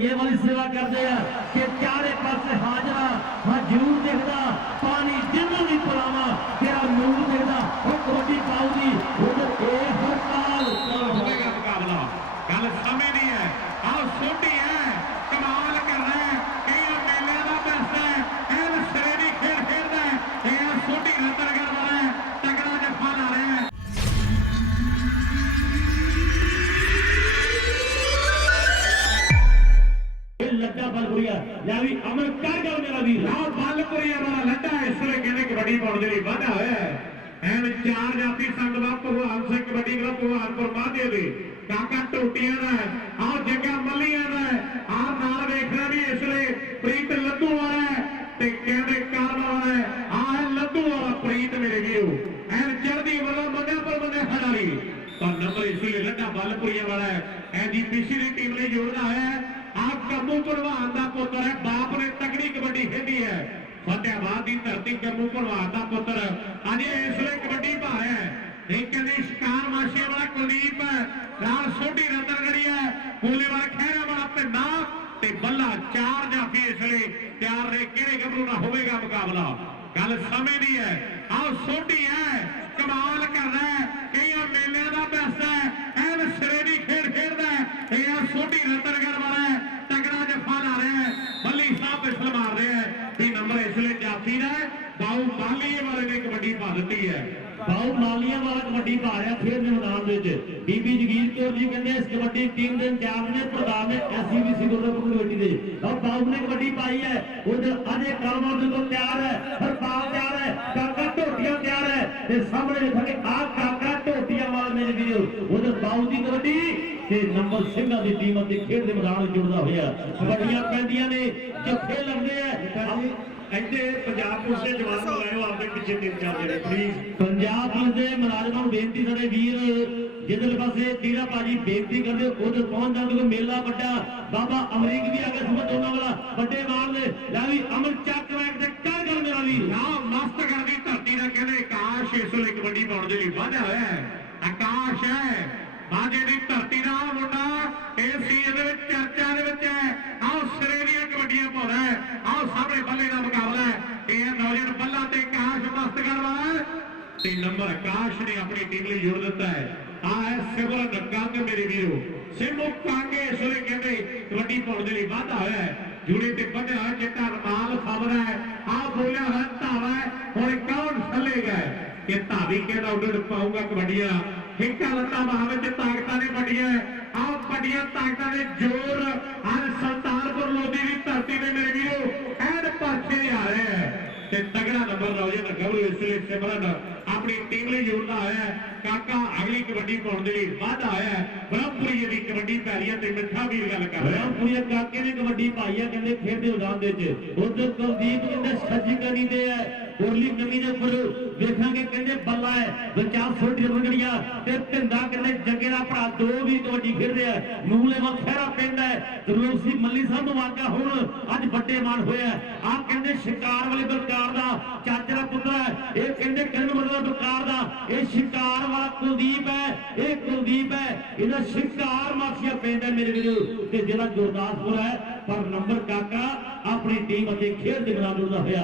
धड़िए वाली सेवा करते हैं कि चारे पासे हाजरा जरूर देखता पानी जिन्हों भी पिलावा तेरा नूर देखता वो कबड्डी पाऊगी उधर एक हड़ताल होगा मुकाबला गल समय नहीं है आओ छोटी है कमाल कर रहा है कई मेले का पैसा है सिरे की खेल खेलता है छोटी रतनगढ़ वाला है तगड़ा जफा ला रहे हैं लड्डा बलपुरिया भी अमर कर गल मेरा वीर बलपुरिया वाला लड्डा इस वे कहने कबड्डी पाने के लिए वाधा होया है एन चार जाति संघ व भगवान सिंह कबड्डी क्लब भगवानपुर माधे दे काका टोटिया का आ जगह मलिया का आ नाल वेखना भी इसलिए प्रीत लद्दू वाला है ते कहते कालवा वाला है आ लद्दू वाला प्रीत मेरे वीरो एन चढ़दी वाला मंगा पर मंगा खड़ाली पर नंबर इसलिए लड्डा बलपुरिया वाला है एन जी पिछली टीम ने जोड़ना है आप कमू भलवान का पुत्र है बाप ने तगड़ी कबड्डी खेली है फतेहाबाद की धरती कमू भलवान का पुत्र अज इसलिए कबड्डी पा रहा है एक कहते शिकार माशिया वाला कुलदीप लाल सोटी रतनगढ़ी है कोले वाला खैरा वाला पिंडा ते बल्ला चार जाफी इसलिए तैयार ने किहड़े गबरू ना होगा मुकाबला गल समय नहीं है आओ सोटी है कमाल कर रहा है कई मेले का पैसा है एन सिरे की खेल खेलता है यह सोटी रतनगढ़ वाला है तगड़ा जफा ला रहे हैं बल्ली साहब पिछल मार रहे हैं भी नंबर इसलिए जाफी है बाऊ मालिया वाले ने कबड्डी पा दी है बाऊ मालिया वाला कबड्डी पा रहा खेल के मैदान बीबी जगीर कौर जी कहते इस कबड्डी टीम के इंचार्ज ने प्रधान ने SCBC गुरदासपुर कबड्डी दे और बाऊ ने कबड्डी पाई है उधर अजय कालवा बिल्कुल तैयार है हरपाल तैयार है काका टोटिया तैयार है सामने देखोगे आ काका टोटिया वाला मेरे वीडियो उधर बाऊ की कबड्डी नंबर सिंह की टीम खेल के मैदान जुड़ता हुआ कबड्डियां पैंदियां ने जफे लगते हैं ਇੱਥੇ ਪੰਜਾਬ ਪੁਲਿਸ ਦੇ ਜਵਾਨ ਬੁਲਾਇਓ ਆਪਦੇ ਪਿੱਛੇ ਤਿੰਨ ਚਾਰ ਜਿਹੜੇ ਪਲੀਜ਼ ਪੰਜਾਬ ਪੁਲਿਸ ਦੇ ਮੁਲਾਜ਼ਮਾਂ ਨੂੰ ਬੇਨਤੀ ਸਾਡੇ ਵੀਰ ਜਿੱਧਰ ਪਾਸੇ ਤੀਰਾ ਭਾਜੀ ਬੇਨਤੀ ਕਰਦੇ ਉਧਰ ਪਹੁੰਚ ਜਾਂਦੇ ਕੋ ਮੇਲਾ ਵੱਡਾ ਬਾਬਾ ਅਮਰੀਕ ਵੀ ਆ ਕੇ ਸੁਮਤ ਉਹਨਾਂ ਵਾਲਾ ਵੱਡੇ ਮਾਨ ਦੇ ਲੈ ਵੀ ਅਮਰ ਚੱਕ ਵੈਕ ਤੇ ਕਰ ਗੱਲ ਮੇਰਾ ਵੀ ਨਾ ਮਸਤ ਕਰਦੀ ਧਰਤੀ ਦਾ ਕਹਿੰਦੇ ਆਕਾਸ਼ ਇਸ ਵੇਲੇ ਕਬੱਡੀ ਪਾਉਣ ਦੇ ਲਈ ਵਾਧਾ ਹੋਇਆ ਹੈ ਆਕਾਸ਼ ਹੈ ਬਾਜੇ ਦੀ ਧਰਤੀ ਦਾ ਮੁੰਡਾ ਇਸ ਸੀਜ਼ਨ ਦੇ ਵਿੱਚ ਚਰਚਾ ਦੇ ਵਿੱਚ ਹੈ ਆਓ ਸਿਰੇ ਦੀਆਂ ਕਬੱਡੀਆਂ ਪਾਉਣਾ ਹੈ ਆਓ ਸਾਹਮਣੇ ਬੱਲੇ ਦਾ ਮੁਕਾਬਲਾ ਹੈ ਇਹ ਨੌਜਵਾਨ ਬੱਲਾ ਤੇ ਆਕਾਸ਼ ਮਸਤਗੜ ਵਾਲਾ ਤੇ ਨੰਬਰ ਆਕਾਸ਼ ਨੇ ਆਪਣੀ ਟੀਮ ਲਈ ਜੋੜ ਦਿੱਤਾ ਹੈ ਆ ਹੈ ਸਿਮਰਨ ਕੰਗ ਮੇਰੇ ਵੀਰੋ ਸਿਮੂ ਕੰਗ ਇਸ ਵੇਲੇ ਕਹਿੰਦੇ ਕਬੱਡੀ ਪਾਉਣ ਦੇ ਲਈ ਵਾਧਾ ਹੋਇਆ ਹੈ ਜੂੜੇ ਤੇ ਬੰਨਿਆ ਹੋਇਆ ਚਿੱਟਾ ਰਮਾਲ ਖਬਰ ਹੈ ਆ ਬੋਲਿਆ ਹੋਇਆ ਧਾਵਾ ਹੁਣ ਕੌਣ ਥੱਲੇਗਾ ਕਿ ਧਾਵੀ ਕਹਿੰਦਾ ਉੱਡ ਪਾਊਗਾ ਕਬੱਡੀਆਂ हिक्का लत्ता बाह ताकत ने बड़िया आओ बड़िया ताकत ने जोर हर सुल्तानपुर लोधी की धरती ने मेरे वीरो एन पासे आ रहे हैं तगड़ा नंबर नौजवान गबरू इसलिए सिमरन अपनी टीम लिए जोड़ना आया है काका अगली कबड्डी पाने के लिए वाधा आया है ब्रह्मपुरी की कबड्डी पै रही है मिठा वीर गल कर ब्रह्मपुरी काके ने कबड्डी पाई है कहते खेल के मैदान उधर कुलदीप कहते सज्जी करी दे है उरली कमी के उपर देखा कहते बल्ला है बचाव छोटी रमगड़िया धिंदा कहते जगे का भरा दो भी कबड्डी खेलते हैं मूले व खैरा पिंड है गुरु सिंह मल्ली साहब वाका हूं अज बड़े मान होया आ कहते शिकार वाले बलकार का चाचा पुत्र है ये कहते किरण मतलब बलकार का ये शिकार वाला कुलदीप है ये कुलदीप है इधर शिकार माफिया पिंड है मेरे वीरो ते जिला गुरदासपुर है पर नंबर काका अपनी टीम खेल के मैदान जुड़ता हुआ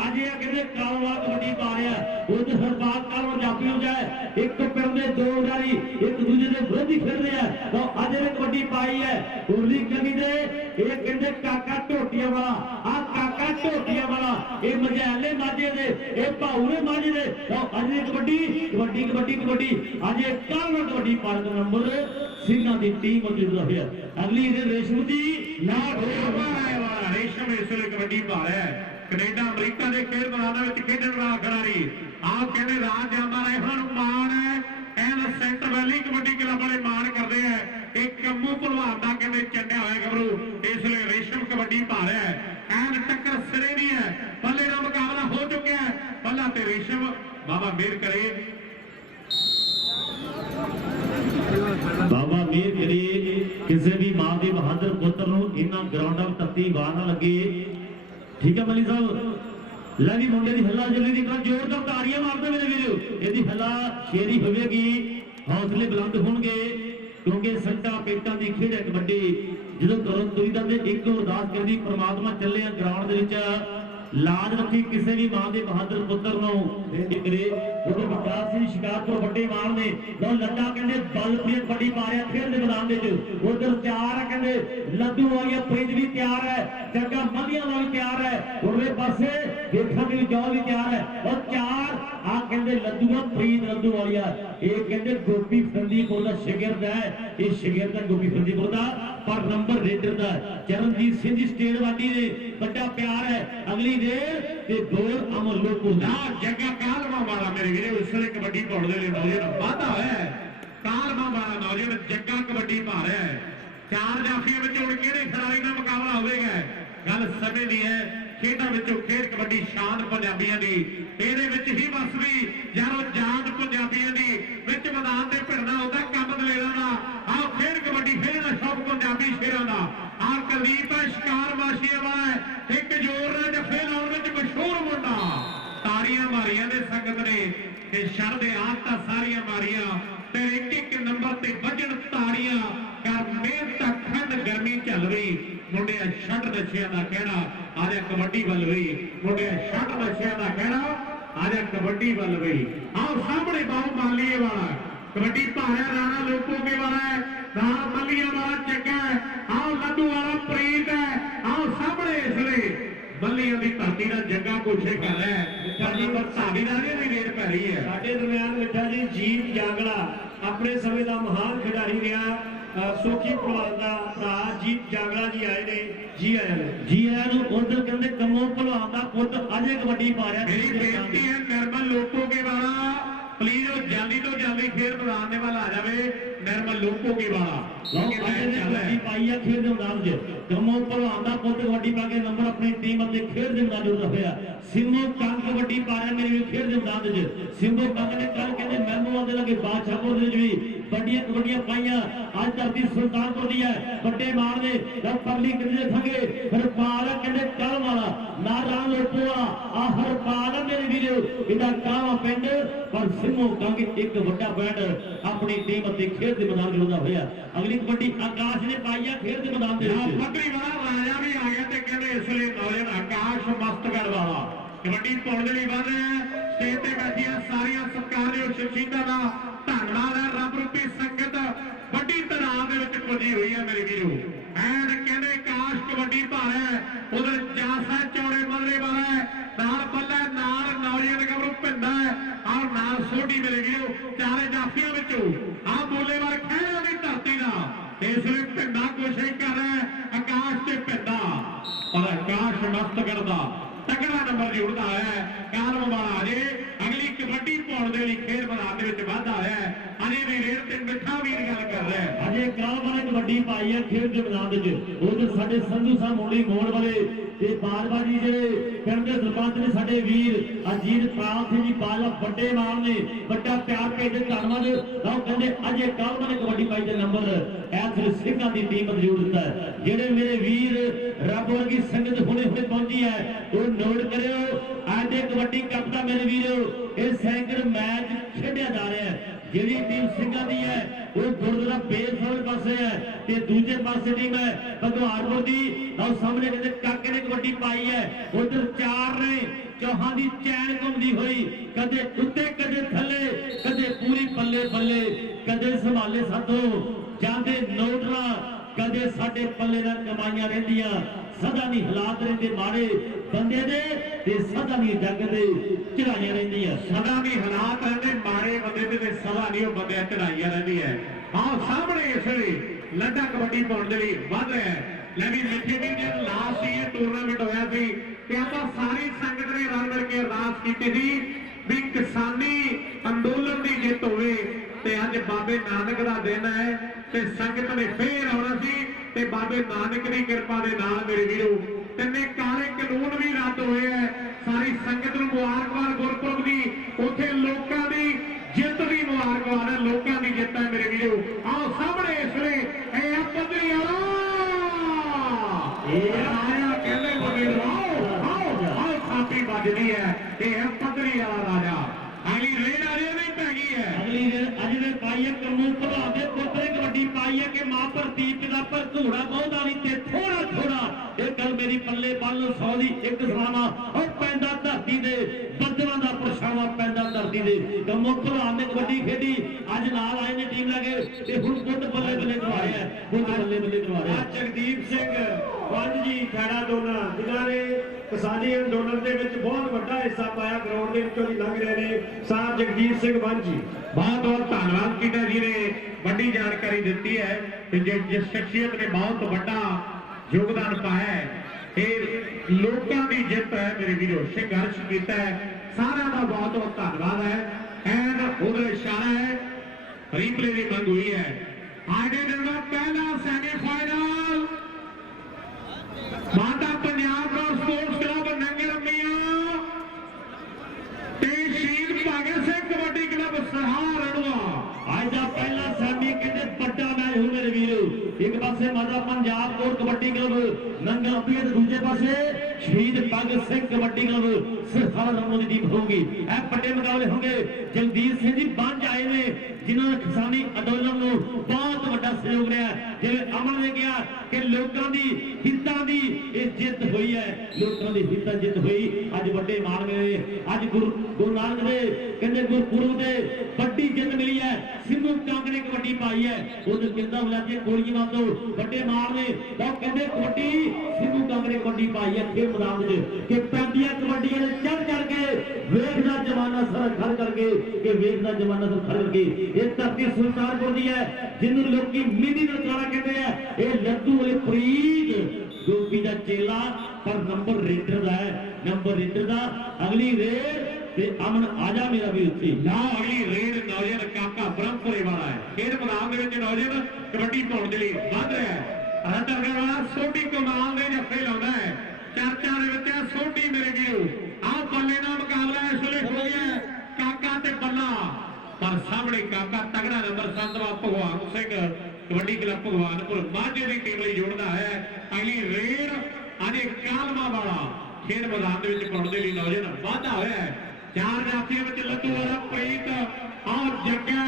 अज ये कहते कालों वाला कबड्डी पा रहा उधर हरपाल कालों जाफी हो जाए एक तो पिंड दे दो जारी एक दूसरे के विरोधी खेल रहे हैं तो अज ने कबड्डी पाई है उरली कमी दे ये कहते काका टोटिया वाला आ काका टोटिया वाला ये मजैले माजे दे ये भाऊरे माजे दे तो अज ने कबड्डी कबड्डी कबड्डी कबड्डी अज ये कालों कबड्डी पाने का नंबर सिंह की टीम जुड़ता हुआ अगली रेशम जी ना रेशम इसलिए कबड्डी पा रहा है कनेडा अमरीका के खेल मैदान में खेडण वाला खिलाड़ी आप कहते राज जामा राइफल मान है एन सेंटर वैली कबड्डी क्लब वाले मान करते हैं एक कम्मू भलवान का कहते चंडिया हुआ गबरू इसलिए रेशम कबड्डी पा रहा है एन टक्कर सिरे नहीं है पल्ले का मुकाबला हो चुका है पल्ला ते रेशम बाबा मेहर करे बाबा मेहर करे किसी भी मां के बहादुर पुत्र इन्होंने ग्राउंड तत्ती वाह ना लगे ठीक है मली साहब लवी मुंडे की हल्ला जल्दी की जोरदार ताड़ियां मारते मेरे वीरो यदि हल्ला शेरी होगी हौसले बुलंद होंगे क्योंकि सट्टा पेटा की खेड है कबड्डी ਜਦੋਂ ਕਰਨ ਤੁਰੀਦਾ ਤੇ ਇੱਕ ਅਰਦਾਸ ਕਰਦੀ ਪ੍ਰਮਾਤਮਾ ਚੱਲੇ ਆ ਗਰਾਊਂਡ ਦੇ ਵਿੱਚ ਲਾਜ ਰੱਖੀ ਕਿਸੇ ਵੀ ਮਾਂ ਦੇ ਬਹਾਦਰ ਪੁੱਤਰ ਨੂੰ ਇਹ ਕਰੇ। ਉਹਦੇ ਵਿਕਾਸ ਸਿੰਘ ਸ਼ਿਕਾਰਪੁਰ ਵੱਡੇ ਮਾਨ ਨੇ ਲੋ ਲੱਡਾ ਕਹਿੰਦੇ ਬਲਪ੍ਰੀਤ ਵੱਡੀ ਪਾ ਰਿਹਾ ਖੇਡ ਦੇ ਮੈਦਾਨ ਦੇ ਵਿੱਚ ਉਧਰ ਤਿਆਰ ਹੈ ਕਹਿੰਦੇ ਲੱਡੂ ਵਾਲੀਆ ਪ੍ਰੀਤ ਵੀ ਤਿਆਰ ਹੈ ਜੱਗਾ ਮਧੀਆਂ ਦਾ ਵੀ ਤਿਆਰ ਹੈ ਉਰਲੇ ਪਾਸੇ ਦੇਖਾਂਗੇ ਵੀ ਜੌ ਵੀ ਤਿਆਰ ਹੈ ਔਰ ਚਾਰ ਆ ਕਹਿੰਦੇ ਲੱਡੂਆ ਪ੍ਰੀਤ ਲੱਡੂ ਵਾਲੀਆ ਇਹ ਕਹਿੰਦੇ ਗੋਪੀ ਫਰੰਦੀਪੁਰ ਦਾ ਸ਼ਾਗਿਰਦ ਹੈ ਇਹ ਸ਼ਾਗਿਰਦ ਹੈ ਗੋਪੀ ਫਰੰਦੀਪੁਰ ਦਾ ਪਰ ਨੰਬਰ ਰੇਡਰ ਦਾ ਚਰਨਜੀਤ ਸਿੰਘ ਜੀ ਸਟੇਟ ਵਾਡੀ ਦੇ ਵੱਡਾ ਪਿਆਰ ਹੈ ਅਗਲੀ ਦੇਰ ਤੇ ਗੋਲ ਅਮਰ ਲੋਕੋ ਦਾ ਜੱਗਾ ਕਾਲਮਾ ਵਾਲਾ ਮੇਰੇ ਵੀਰੇ ਇਸ ਵੇਲੇ ਕਬੱਡੀ ਪਾਉਣ ਦੇ ਲਈ ਨੌਜਵਾਨ ਵਾਧਾ ਹੋਇਆ ਹੈ। ਕਾਲਮਾ ਵਾਲਾ ਨੌਜਵਾਨ ਜੱਗਾ ਕਬੱਡੀ ਪਾ ਰਿਹਾ ਹੈ। ਚਾਰ ਜਾਫੀਆਂ ਵਿੱਚ ਹੁਣ ਕਿਹੜੇ ਖਿਡਾਰੀ ਨਾਲ ਮੁਕਾਬਲਾ ਹੋਵੇਗਾ ਗੱਲ ਸਮੇਂ ਦੀ ਹੈ। ਖੇਡਾਂ ਵਿੱਚੋਂ ਖੇਡ ਕਬੱਡੀ ਸ਼ਾਨ ਪੰਜਾਬੀਆਂ ਦੀ ਇਹਦੇ ਵਿੱਚ ਹੀ ਵਸਦੀ ਯਾਰੋ ਜਾਨ ਪੰਜਾਬੀਆਂ ਦੀ ਵਿੱਚ ਮੈਦਾਨ ਦੇ ਭਿੜਨਾ ਹੁੰਦਾ ਕੰਮ ਦਲੇਰਾਂ ਦਾ ਆਹ ਖੇਡ ਕਬੱਡੀ ਖੇਡਣਾ ਸ਼ੌਕ ਪੰਜਾਬੀ ਸ਼ੇਰਾਂ ਦਾ ਆਹ ਕੁਲਦੀਪ ਹੈ ਸ਼ਿਕਾਰ ਮਾਸ਼ੀਆ ਵਾਲਾ ਇੱਕ ਜ਼ੋਰ ਨਾਲ ਜੱਫੇ ਲਾਉਣ ਵਿੱਚ ਮਸ਼ਹੂਰ ਮੁੰਡਾ ਤਾੜੀਆਂ ਮਾਰੀਆਂ ਨੇ ਸੰਗਤ ਨੇ ਤੇ ਸ਼ਰ ਦੇ ਆਟਾ ਸਾਰੀਆਂ ਮਾਰੀਆਂ ਤੇ ਇੱਕ ਇੱਕ ਨੰਬਰ ਤੇ ਵੱਜਣ ਤਾੜੀਆਂ ਕਰ ਮਿਹਨਤ ਖੰਡ ਗਰਮੀ ਚੱਲ ਰਹੀ ਮੁੰਡਿਆ ਛੱਡ ਨਸ਼ਿਆਂ ਦਾ ਕਹਿਣਾ ਆਜਾ ਕਬੱਡੀ ਵੱਲ ਵੀ ਮੁੰਡਿਆ ਛੱਡ ਨਸ਼ਿਆਂ ਦਾ ਕਹਿਣਾ ਆਜਾ ਕਬੱਡੀ ਵੱਲ ਵੀ ਆਹ ਸਾਹਮਣੇ ਬਾਹੂ ਮਾਲੀਏ ਵਾਲਾ ਕਬੱਡੀ ਭਾਰਿਆ ਰਾਣਾ ਲੋਕੋਗੇ ਵਾਲਾ ਨਾਲ ਮੱਲੀਆਂ ਵਾਲਾ ਚੱਗਾ ਆਹ ਲੱਡੂ ਵਾਲਾ ਪ੍ਰੀਤ ਹੈ ਆਹ ਸਾਹਮਣੇ ਇਸ ਲਈ ਮੱਲੀਆਂ ਦੀ ਧਰਤੀ ਦਾ ਜੱਗਾ ਕੋਸ਼ਿਸ਼ ਕਰ ਰਿਹਾ ਹੈ ਜੀ ਪਰ ਸਾਡੀ ਦਾ ਵੀ ਰੇਡ ਪੈ ਰਹੀ ਹੈ ਸਾਡੇ ਦਰਮਿਆਨ ਮਿੱਠਾ ਜੀ ਜੀਤ ਜਾਂਗੜਾ ਆਪਣੇ ਸਮੇਂ ਦਾ ਮਹਾਨ ਖਿਡਾਰੀ ਰਿਹਾ ਸੋਖੀ ਭਲਵਾਨ ਦਾ ਭਰਾ ਜੀਤ ਜਾਂਗੜਾ ਜੀ ਆਏ ਨੇ ਜੀ ਆਇਆਂ ਨੇ ਜੀ ਆਇਆਂ ਨੂੰ ਉਧਰ ਕਹਿੰਦੇ ਕੰਮੋਂ ਭਲਵਾਨ ਦਾ ਪੁੱਤ ਅਜੇ ਕਬੱਡੀ ਪਾ ਰਿਹਾ ਮੇਰੀ ਬੇਨਤੀ ਹੈ ਨਿਰਮਲ ਲੋਕੋਗੇ ਵਾਲਾ ਪਲੀਜ਼ ਉਹ ਜਲਦੀ ਤੋਂ ਜਲਦੀ ਖੇਡ ਮੈਦਾਨ ਦੇ ਵੱਲ ਆ ਜਾਵੇ ਨਿਰਮਲ ਲੋਕੋਗੇ ਵਾਲਾ ਕਬੱਡੀ ਪਾਈ ਆ ਖੇਡ ਦੇ ਮੈਦਾਨ 'ਚ ਕੰਮੋਂ ਭਲਵਾਨ ਦਾ ਪੁੱਤ ਕਬੱਡੀ ਪਾ ਕੇ ਨੰਬਰ ਆਪਣੀ ਟੀਮ ਅਤੇ ਖੇਡ ਦੇ ਮੈਦਾਨ 'ਚ ਉੱਤਰ ਹੋਇਆ ਸਿੰਮੋ ਕੰਗ ਕਬੱਡੀ ਪਾ ਰਿਹਾ ਮੇਰੇ ਵੀ ਖੇਡ ਦੇ ਮੈਦਾਨ ਦੇ ਵਿੱਚ ਸਿੰਮੋ ਕੰਗ ਨੇ ਕੱਲ ਕਹਿੰਦੇ ਮਹਿਮੂਆਂ ਦੇ ਲਾਗੇ ਬਾਦਸ਼ਾਹਪੁਰ ਦੇ ਵਿੱਚ ਵੀ ਵੱਡੀਆਂ ਕਬੱਡੀਆਂ ਪਾਈਆਂ ਅੱਜ ਧਰਤੀ ਸੁਲਤਾਨਪੁਰ ਦੀ ਹੈ ਵੱਡੇ ਮਾਰ ਦੇ ਜਦ ਪਰਲੀ ਕਿੰਨੇ ਦੇਖਾਂਗੇ ਹਰਪਾਲ ਕਹਿੰਦੇ ਕੱਲ ਵਾਲਾ ਨਾ ਰਾਮ ਲੋਪੂਆ ਆ ਹਰਪਾਲ ਮੇਰੇ ਵੀਰੋ ਇਹਦਾ ਕਾਵਾ ਪਿੰਡ ਪਰ ਸਿੰਮੋ ਕੰਗ ਇੱਕ ਵੱਡਾ ਬੈਂਡ ਆਪਣੀ ਟੀਮ ਅਤੇ ਖੇਡ ਦੇ ਮੈਦਾਨ 'ਚ ਹੁੰਦਾ ਹੋਇਆ ਅਗਲੀ ਕਬੱਡੀ ਆਕਾਸ਼ ਨੇ ਪਾਈ ਆ ਖੇਡ ਦੇ ਮੈਦਾਨ ਦੇ ਵਿੱਚ ਪੱਤਰੀ ਵਾਲਾ ਰਾਜਾ ਵੀ ਆ ਗਿਆ ਤੇ ਕਹਿੰਦੇ ਇਸ ਲਈ ਨੌਜਵਾਨ ਆਕਾਸ਼ ਮਸਤਗੜ ਵਾਲਾ ਕਬੱਡੀ ਪਾਉਣ ਦੇ ਲਈ ਵਧ ਰਿਹਾ ਸਟੇਜ ਤੇ ਬੈਠੀਆਂ ਸਾਰੀਆਂ ਸਤਿਕਾਰਯੋਗ ਸ਼ਖਸੀਅਤਾਂ ਦਾ ਧੰਨਵਾਦ ਹੈ ਰੱਬ ਰੂਪੀ ਸੰਗਤ ਵੱਡੀ ਤਾਦਾਦ ਦੇ ਵਿੱਚ ਪੁੱਜੀ ਹੋਈ ਹੈ ਮੇਰੇ ਵੀਰੋ ਐਨ ਕਹਿੰਦੇ ਆਕਾਸ਼ ਕਬੱਡੀ ਪਾ ਰਿਹਾ ਉਧਰ ਜਾਸਾ ਚੌੜੇ ਮਦਰੇ ਵਾਲਾ ਨਾਲ ਬੱਲਾ ਨਾਲ ਨੌਜਵਾਨ ਗੱਭਰੂ ਪਿੰਡਾ ਔਰ ਨਾਲ ਸੋਢੀ ਮੇਰੇ ਵੀਰੋ ਚਾਰੇ ਜਾਫੀਆਂ ਵਿੱਚੋਂ ਆ ਬੋਲੇ ਵਾਲ ਖਹਿੜਾ ਦੀ ਧਰਤੀ ਦਾ ਇਸ ਲਈ ਪਿੰਡਾ ਕੋਸ਼ਿਸ਼ ਕਰ ਰਿਹਾ ਆਕਾਸ਼ ਤੇ ਪਿੰਡਾ ਪਰ ਆਕਾਸ਼ ਮਸਤਗੜ ਦਾ ਤਗੜਾ ਨੰਬਰ ਜੁੜਦਾ ਹੈ ਕਾਲਮ ਵਾਲਾ ਅਜੇ ਅਗਲੀ ਕਬੱਡੀ ਪਾਉਣ ਦੇ ਲਈ ਖੇਡ ਮੈਦਾਨ ਦੇ ਵਿੱਚ ਵਾਧਾ ਹੋਇਆ ਅਜੇ ਵੀ ਰੇਡ ਤੇ ਮਿੱਠਾ ਵੀਰ ਗੱਲ ਕਰ ਰਿਹਾ ਅਜੇ ਕਾਲਮ ਵਾਲੇ ਕਬੱਡੀ ਪਾਈ ਹੈ ਖੇਡ ਦੇ ਮੈਦਾਨ ਦੇ ਵਿੱਚ ਉਹਦੇ ਸਾਡੇ ਸੰਧੂ ਸਾਹਿਬ ਮੋੜੀ ਮੋੜ ਵਾਲੇ ਤੇ ਬਾਜਵਾਜੀ ਜਿਹੜੇ ਪਿੰਡ ਦੇ ਸਰਪੰਚ ਨੇ ਸਾਡੇ ਵੀਰ ਅਜੀਤ ਪਾਲ ਸਿੰਘ ਜੀ ਬਾਜਵਾ ਵੱਡੇ ਮਾਨ ਨੇ ਵੱਡਾ ਪਿਆਰ ਭੇਜਦੇ ਧੰਨਵਾਦ ਉਹ ਕਹਿੰਦੇ ਅਜੇ ਕਾਲਮ ਵਾਲੇ ਕਬੱਡੀ ਪਾਈ ਦੇ ਨੰਬਰ ਐਥਲੇ ਸਿੰਘਾਂ ਦੀ ਟੀਮ ਮੌਜੂਦ ਦਿੱਤਾ ਹੈ ਜਿਹੜੇ ਮੇਰੇ ਵੀਰ ਰੱਬ ਵਰਗੀ ਸੰਗਤ ਹੁਣੇ ਪਹੁੰਚੀ ਹੈ ਉਹ ਨੋਟ ਕਰਿਓ ਅੱਜ ਦੇ ਕਬੱਡੀ ਕੱਪ ਦਾ ਮੇਰੇ ਵੀਰੋ ਇਹ ਸੈਂਕੜ ਮੈਚ ਖੇਡਿਆ ਜਾ ਰਿਹਾ ਹੈ ਜਿਹੜੀ ਟੀਮ ਸਿੰਘਾਂ ਦੀ ਹੈ ਉਹ ਗੁਰਦੁਆਰਾ ਬੇਲਸਰ ਪਾਸੇ ਹੈ ਤੇ ਦੂਜੇ ਪਾਸੇ ਟੀਮ ਹੈ ਭਗਵਾਨਪੁਰ ਦੀ ਆਹ ਸਾਹਮਣੇ ਕਹਿੰਦੇ ਕਾਕੇ ਨੇ ਕਬੱਡੀ ਪਾਈ ਹੈ ਉਧਰ ਚਾਰ ਨੇ ਚੌਹਾਂ ਦੀ ਚੈਨ ਘੁੰਮਦੀ ਹੋਈ ਕਦੇ ਉੱਤੇ ਕਦੇ ਥੱਲੇ ਕਦੇ ਪੂਰੀ ਬੱਲੇ ਬੱਲੇ ਕਦੇ ਸੰਭਾਲੇ ਸਾਥੋਂ ਜਾਂਦੇ ਨੋਟਰਾ ਕਦੇ ਸਾਡੇ ਪੱਲੇ ਨਾਲ ਕਮਾਈਆਂ ਰਹਿੰਦੀਆਂ ਸਦਾ ਨਹੀਂ ਹਾਲਾਤ ਰਹਿੰਦੇ ਮਾੜੇ ਬੰਦੇ ਦੇ ਤੇ ਸਦਾ ਨਹੀਂ ਜੱਗ ਦੇ ਚੜਾਈਆਂ ਰਹਿੰਦੀਆਂ ਸਦਾ ਨਹੀਂ ਹਾਲਾਤ ਰਹਿੰਦੇ ਮਾੜੇ ਬੰਦੇ ਤੇ ਸਦਾ ਨਹੀਂ ਉਹ ਬੰਦੇ ਚੜਾਈਆਂ ਰਹਿੰਦੀਆਂ ਆਹ ਸਾਹਮਣੇ ਇਸ ਵੇਲੇ ਲੱਡਾ ਕਬੱਡੀ ਪਾਉਣ ਦੇ ਲਈ ਵੱਧ ਰਿਹਾ ਲੈ ਵੀ ਮਿੱਠੇ ਵੀਰ ਜਦ ਲਾਸਟ ਇਹ ਟੂਰਨਾਮੈਂਟ ਹੋਇਆ ਸੀ ਤੇ ਆਪਾਂ ਸਾਰੀ ਸੰਗਤ ਨੇ ਰਲ ਮਿਲ ਕੇ ਅਰਦਾਸ ਕੀਤੀ ਸੀ ਵੀ ਕਿਸਾਨੀ ਅੰਦੋਲਨ ਦੀ ਜਿੱਤ ਹੋਵੇ ਤੇ ਅੱਜ ਬਾਬੇ ਨਾਨਕ ਦਾ ਦਿਨ ਹੈ ਤੇ ਸੰਗਤ ਨੇ ਫੇਰ ਆਉਣਾ ਸੀ ਤੇ ਬਾਬੇ ਨਾਨਕ ਦੀ ਕਿਰਪਾ ਦੇ ਨਾਲ ਮੇਰੇ ਵੀਰੋ ਤਿੰਨੇ ਕਾਲੇ ਕਾਨੂੰਨ ਵੀ ਰੱਦ ਹੋਏ ਐ ਸਾਰੀ ਸੰਗਤ ਨੂੰ ਮੁਬਾਰਕਬਾਦ ਗੁਰਪੁਰਬ ਦੀ ਉੱਥੇ ਲੋਕਾਂ ਦੀ ਜਿੱਤ ਦੀ ਮੁਬਾਰਕਬਾਦ ਹੈ ਲੋਕਾਂ ਦੀ ਜਿੱਤ ਹੈ ਮੇਰੇ ਵੀਰੋ ਆਓ ਸਾਹਮਣੇ ਇਸ ਵੇਲੇ ਇਹ ਪੱਧਰੀ ਵਾਲਾ ਇਹ ਆਇਆ ਕਹਿੰਦੇ ਮੁੰਡੇ ਆਓ ਥਾਪੀ ਵੱਜਦੀ ਹੈ ਇਹ ਪੱਧਰੀ ਵਾਲਾ ਰਾਜਾ ਅਗਲੀ ਰੇਡ ਆ ਰਹੀ ਹੈ पै गई है। अगली अज ने पाई है कमू भलवान के पुत्र कबड्डी पाई है कि मां प्रतीक का पर घोड़ा बहुत आनी ते थोड़ा थोड़ा एक गल मेरी पल्ले बल 100 की एक सलामा और पैंदा धरती दे बदवां दा परछावां पैंदा धरती दे कमू भलवान ने कबड्डी खेडी अज नाल आए ने टीम लगे ते हुण पुੱਤ बल्ले बल्ले करवा रहा है पुੱਤ बल्ले बल्ले करवा रहा है। जगदीप सिंह वंज जी खैड़ा दोना जिन्हां ने किसानी अंदोलन ਦੇ ਵਿੱਚ ਬਹੁਤ ਵੱਡਾ ਹਿੱਸਾ ਪਾਇਆ ਗਰਾਊਂਡ ਦੇ ਵਿੱਚੋਂ ਦੀ ਲੰਘ ਰਹੇ ਨੇ ਸਾਹਿਬ ਜਗਦੀਪ ਸਿੰਘ ਵੰਜ ਜੀ बहुत बहुत धन्यवाद कीता जी ने बड़ी जानकारी दी है कि जिस शख्सियत ने बहुत बड़ा योगदान पाया है ये लोगों की जित है मेरे वीरों संघर्ष किया है सारा का बहुत बहुत धन्यवाद है एंड उधर इशारा है रीप्ले की मंग हुई है आगे दिन का पहला सेमीफाइनल माता पंजाब स्पोर्ट्स क्लब नंगर मियां ते शहीद भगत सिंह कबड्डी क्लब सहार रड़वा आज का पहला सैमी कहते बड़ा मैच हो मेरे वीरो एक पासे माता Punjab core kabaddi club Nangal P दूसरे पासे शहीद भगत सिंह कबड्डी क्लब सिरसाला रंगों की टीम होगी ए बड़े मुकाबले होंगे जगदीश सिंह जी बंज आए ने जिन्होंने किसानी अंदोलन में बहुत बड़ा सहयोग रहा जिवें अमन ने कहा कि लोगों की हितां की जित हुई है लोगों की हितां जित हुई अज बड़े मान में अज गुरु नानक देव कहते गुरपुरब से बड़ी जित मिली है सिंधु कंग ने कबड्डी पाई है उधर कहता मिला जी गोली मार दो बड़े मार ने तो कहते कबड्डी सिंधु कंग ने कबड्डी पाई है खेल मैदान कि पैंतियां कबड्डियां ने चढ़ चढ़ के वेखदा जमाना सर खड़ करके कि वेखदा जमाना सर खड़ करके ये धरती सुल्तानपुर दी है जिन्होंने लोग मिनी नकारा कहते हैं ये लड्डू वाले फरीद गोपी का चेला पर नंबर रेडर का है नंबर रेडर का अगली रेड ते अमन आजा मेरा भी उत्थे ना अगली रेड नौजन काका ब्रह्मपुरे वाला है खेल मैदान के विच नौजन कबड्डी पाउण दे लई वध रहा है रतनगढ़ वाला सोडी कमाल दे जफे लाउंदा है चर्चा दे विच सोडी मेरे वीरो आ बल्ले दा मुकाबला इस वेले हो गया काका ते बल्ला पर सामने काका तगड़ा नंबर 7 वा भगवान सिंह कबड्डी क्लब भगवानपुर माझे की टीम ਲਈ जोड़दा है अगली रेड अजे कालमा वाला खेल मैदान ਦੇ ਵਿੱਚ ਪਾਉਣ ਦੇ ਲਈ ਨੌਜਵਾਨ ਵਾਧਾ ਹੋਇਆ ਹੈ चार जाफियों में लड्डू वाला प्रीत और जग्गा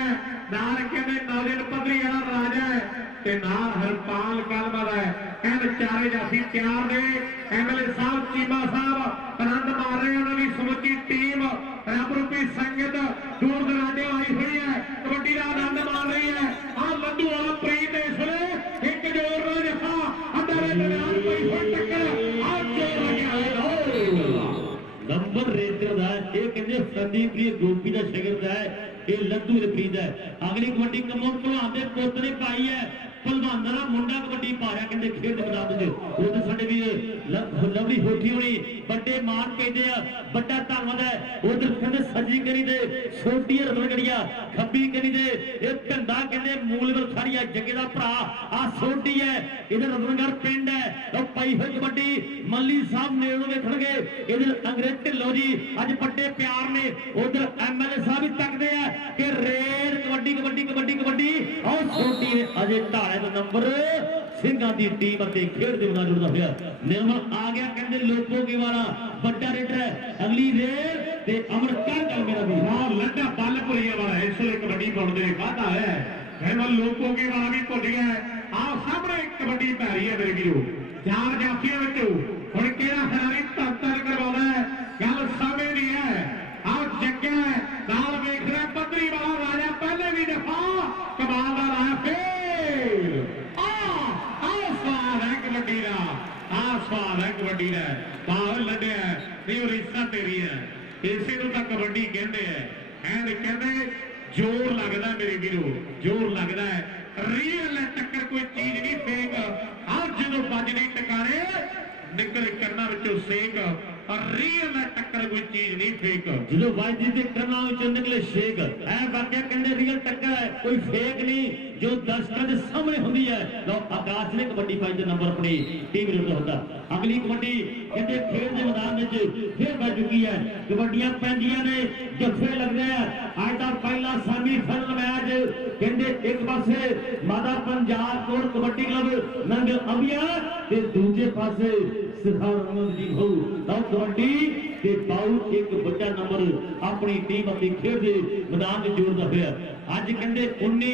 नार कहते नौजन पदरी वाला राजा है ते नार हरपाल कलमा है एन चारे जाफी तैयार ने एमएलए साहब चीमा साहब आनंद मार रहे हैं उन्होंने समुची टीम रब रूपी संगत दूर दराजे आई हुई है कबड्डी का आनंद मार रही है और लड्डू वाला प्रीत इस वे एक जोर में जफा अड्डा दरमियान कोई फुट टक्कर आज जोर लगे नंबर रेडर का ये कहते संदीप प्रिय गोपी का शगिर्द है ये लड्डू प्रीत है अगली कबड्डी कमो भलवान के पुत्र ने पाई है भलवाना का मुंडा कबड्डी पा रहा कहते खेल मैदान उधर साडे भी लवली होठी होनी बड़े मान पेदे बड़ा धन्यवाद है उधर कहते सज्जी करी दे छोटी रतनगढ़िया खब्बी करी दे ये धंधा कहते मूलवर खड़ी है जगे का भरा आ छोटी है इधर रतनगढ़ पिंड है तो पाई हुई कबड्डी मल्ली साहब नेड़ों वेखणगे इधर अंग्रेज ढिल्लो जी अज बड़े प्यार ने उधर एमएलए साहब भी तकते हैं कि रेड कबड्डी कबड्डी कबड्डी कबड्डी और छोटी ने अजे ढाले का नंबर सिंघां दी टीम अते खेड दे नाल जुड़दा होया निर्मल आ गया कहंदे लोको के वाला बड़ा रेडर है अगली रेड ते अमर कर गल मेरा भी और लड्डा बलपुरिया वाला इस वे कबड्डी पाउण दे वादा है निर्मल लोको के वाला भी भुल गया आ सामने कबड्डी पै रही है मेरे वीरो चार जाफियां विचों हुण किहड़ा खिलाड़ी धन करवाउंदा है गल समय दी है आ जग्गा नाल वेख रहा पदरी वाला राजा पहले भी दफा कमाल दा लाया फेल स्वाद है कबड्डी का स्वाद है कबड्डी का पावल लड्डिया नहीं रिश्ता तेरी है इसे तो कबड्डी कहते हैं कहते जोर लगता मेरे वीरो जोर लगता है रियल टक्कर कोई चीज नहीं फेक और जो बजनी टकारे निकल करना विचों सेक और रियल टक्कर कोई चीज नहीं फेक जो वाजी के करना विचों निकले शेक ऐ वाकया कहते रियल टक्कर है कोई फेक नहीं जो दर्शकों के सामने होती है लो आकाश ने कबड्डी पाई दे नंबर अपनी टीम विरुद्ध होता अगली कबड्डी कहते खेल के मैदान में फिर बढ़ चुकी है कबड्डियां पैंदियां ने जफे लग रहे हैं आज का पहला सेमीफाइनल मैच कहते एक पासे माता पंजाब कोर कबड्डी क्लब नंगल अबिया ते दूजे पासे सिरसा रंगों दी हो ਲਓ ਕਬੱਡੀ ਤੇ ਬਾਊ ਇੱਕ ਵੱਡਾ ਨੰਬਰ ਆਪਣੀ ਟੀਮ ਅਤੇ ਖੇਡ ਦੇ ਮੈਦਾਨ 'ਚ ਜੋੜਦਾ ਹੋਇਆ। ਅੱਜ ਕਹਿੰਦੇ 19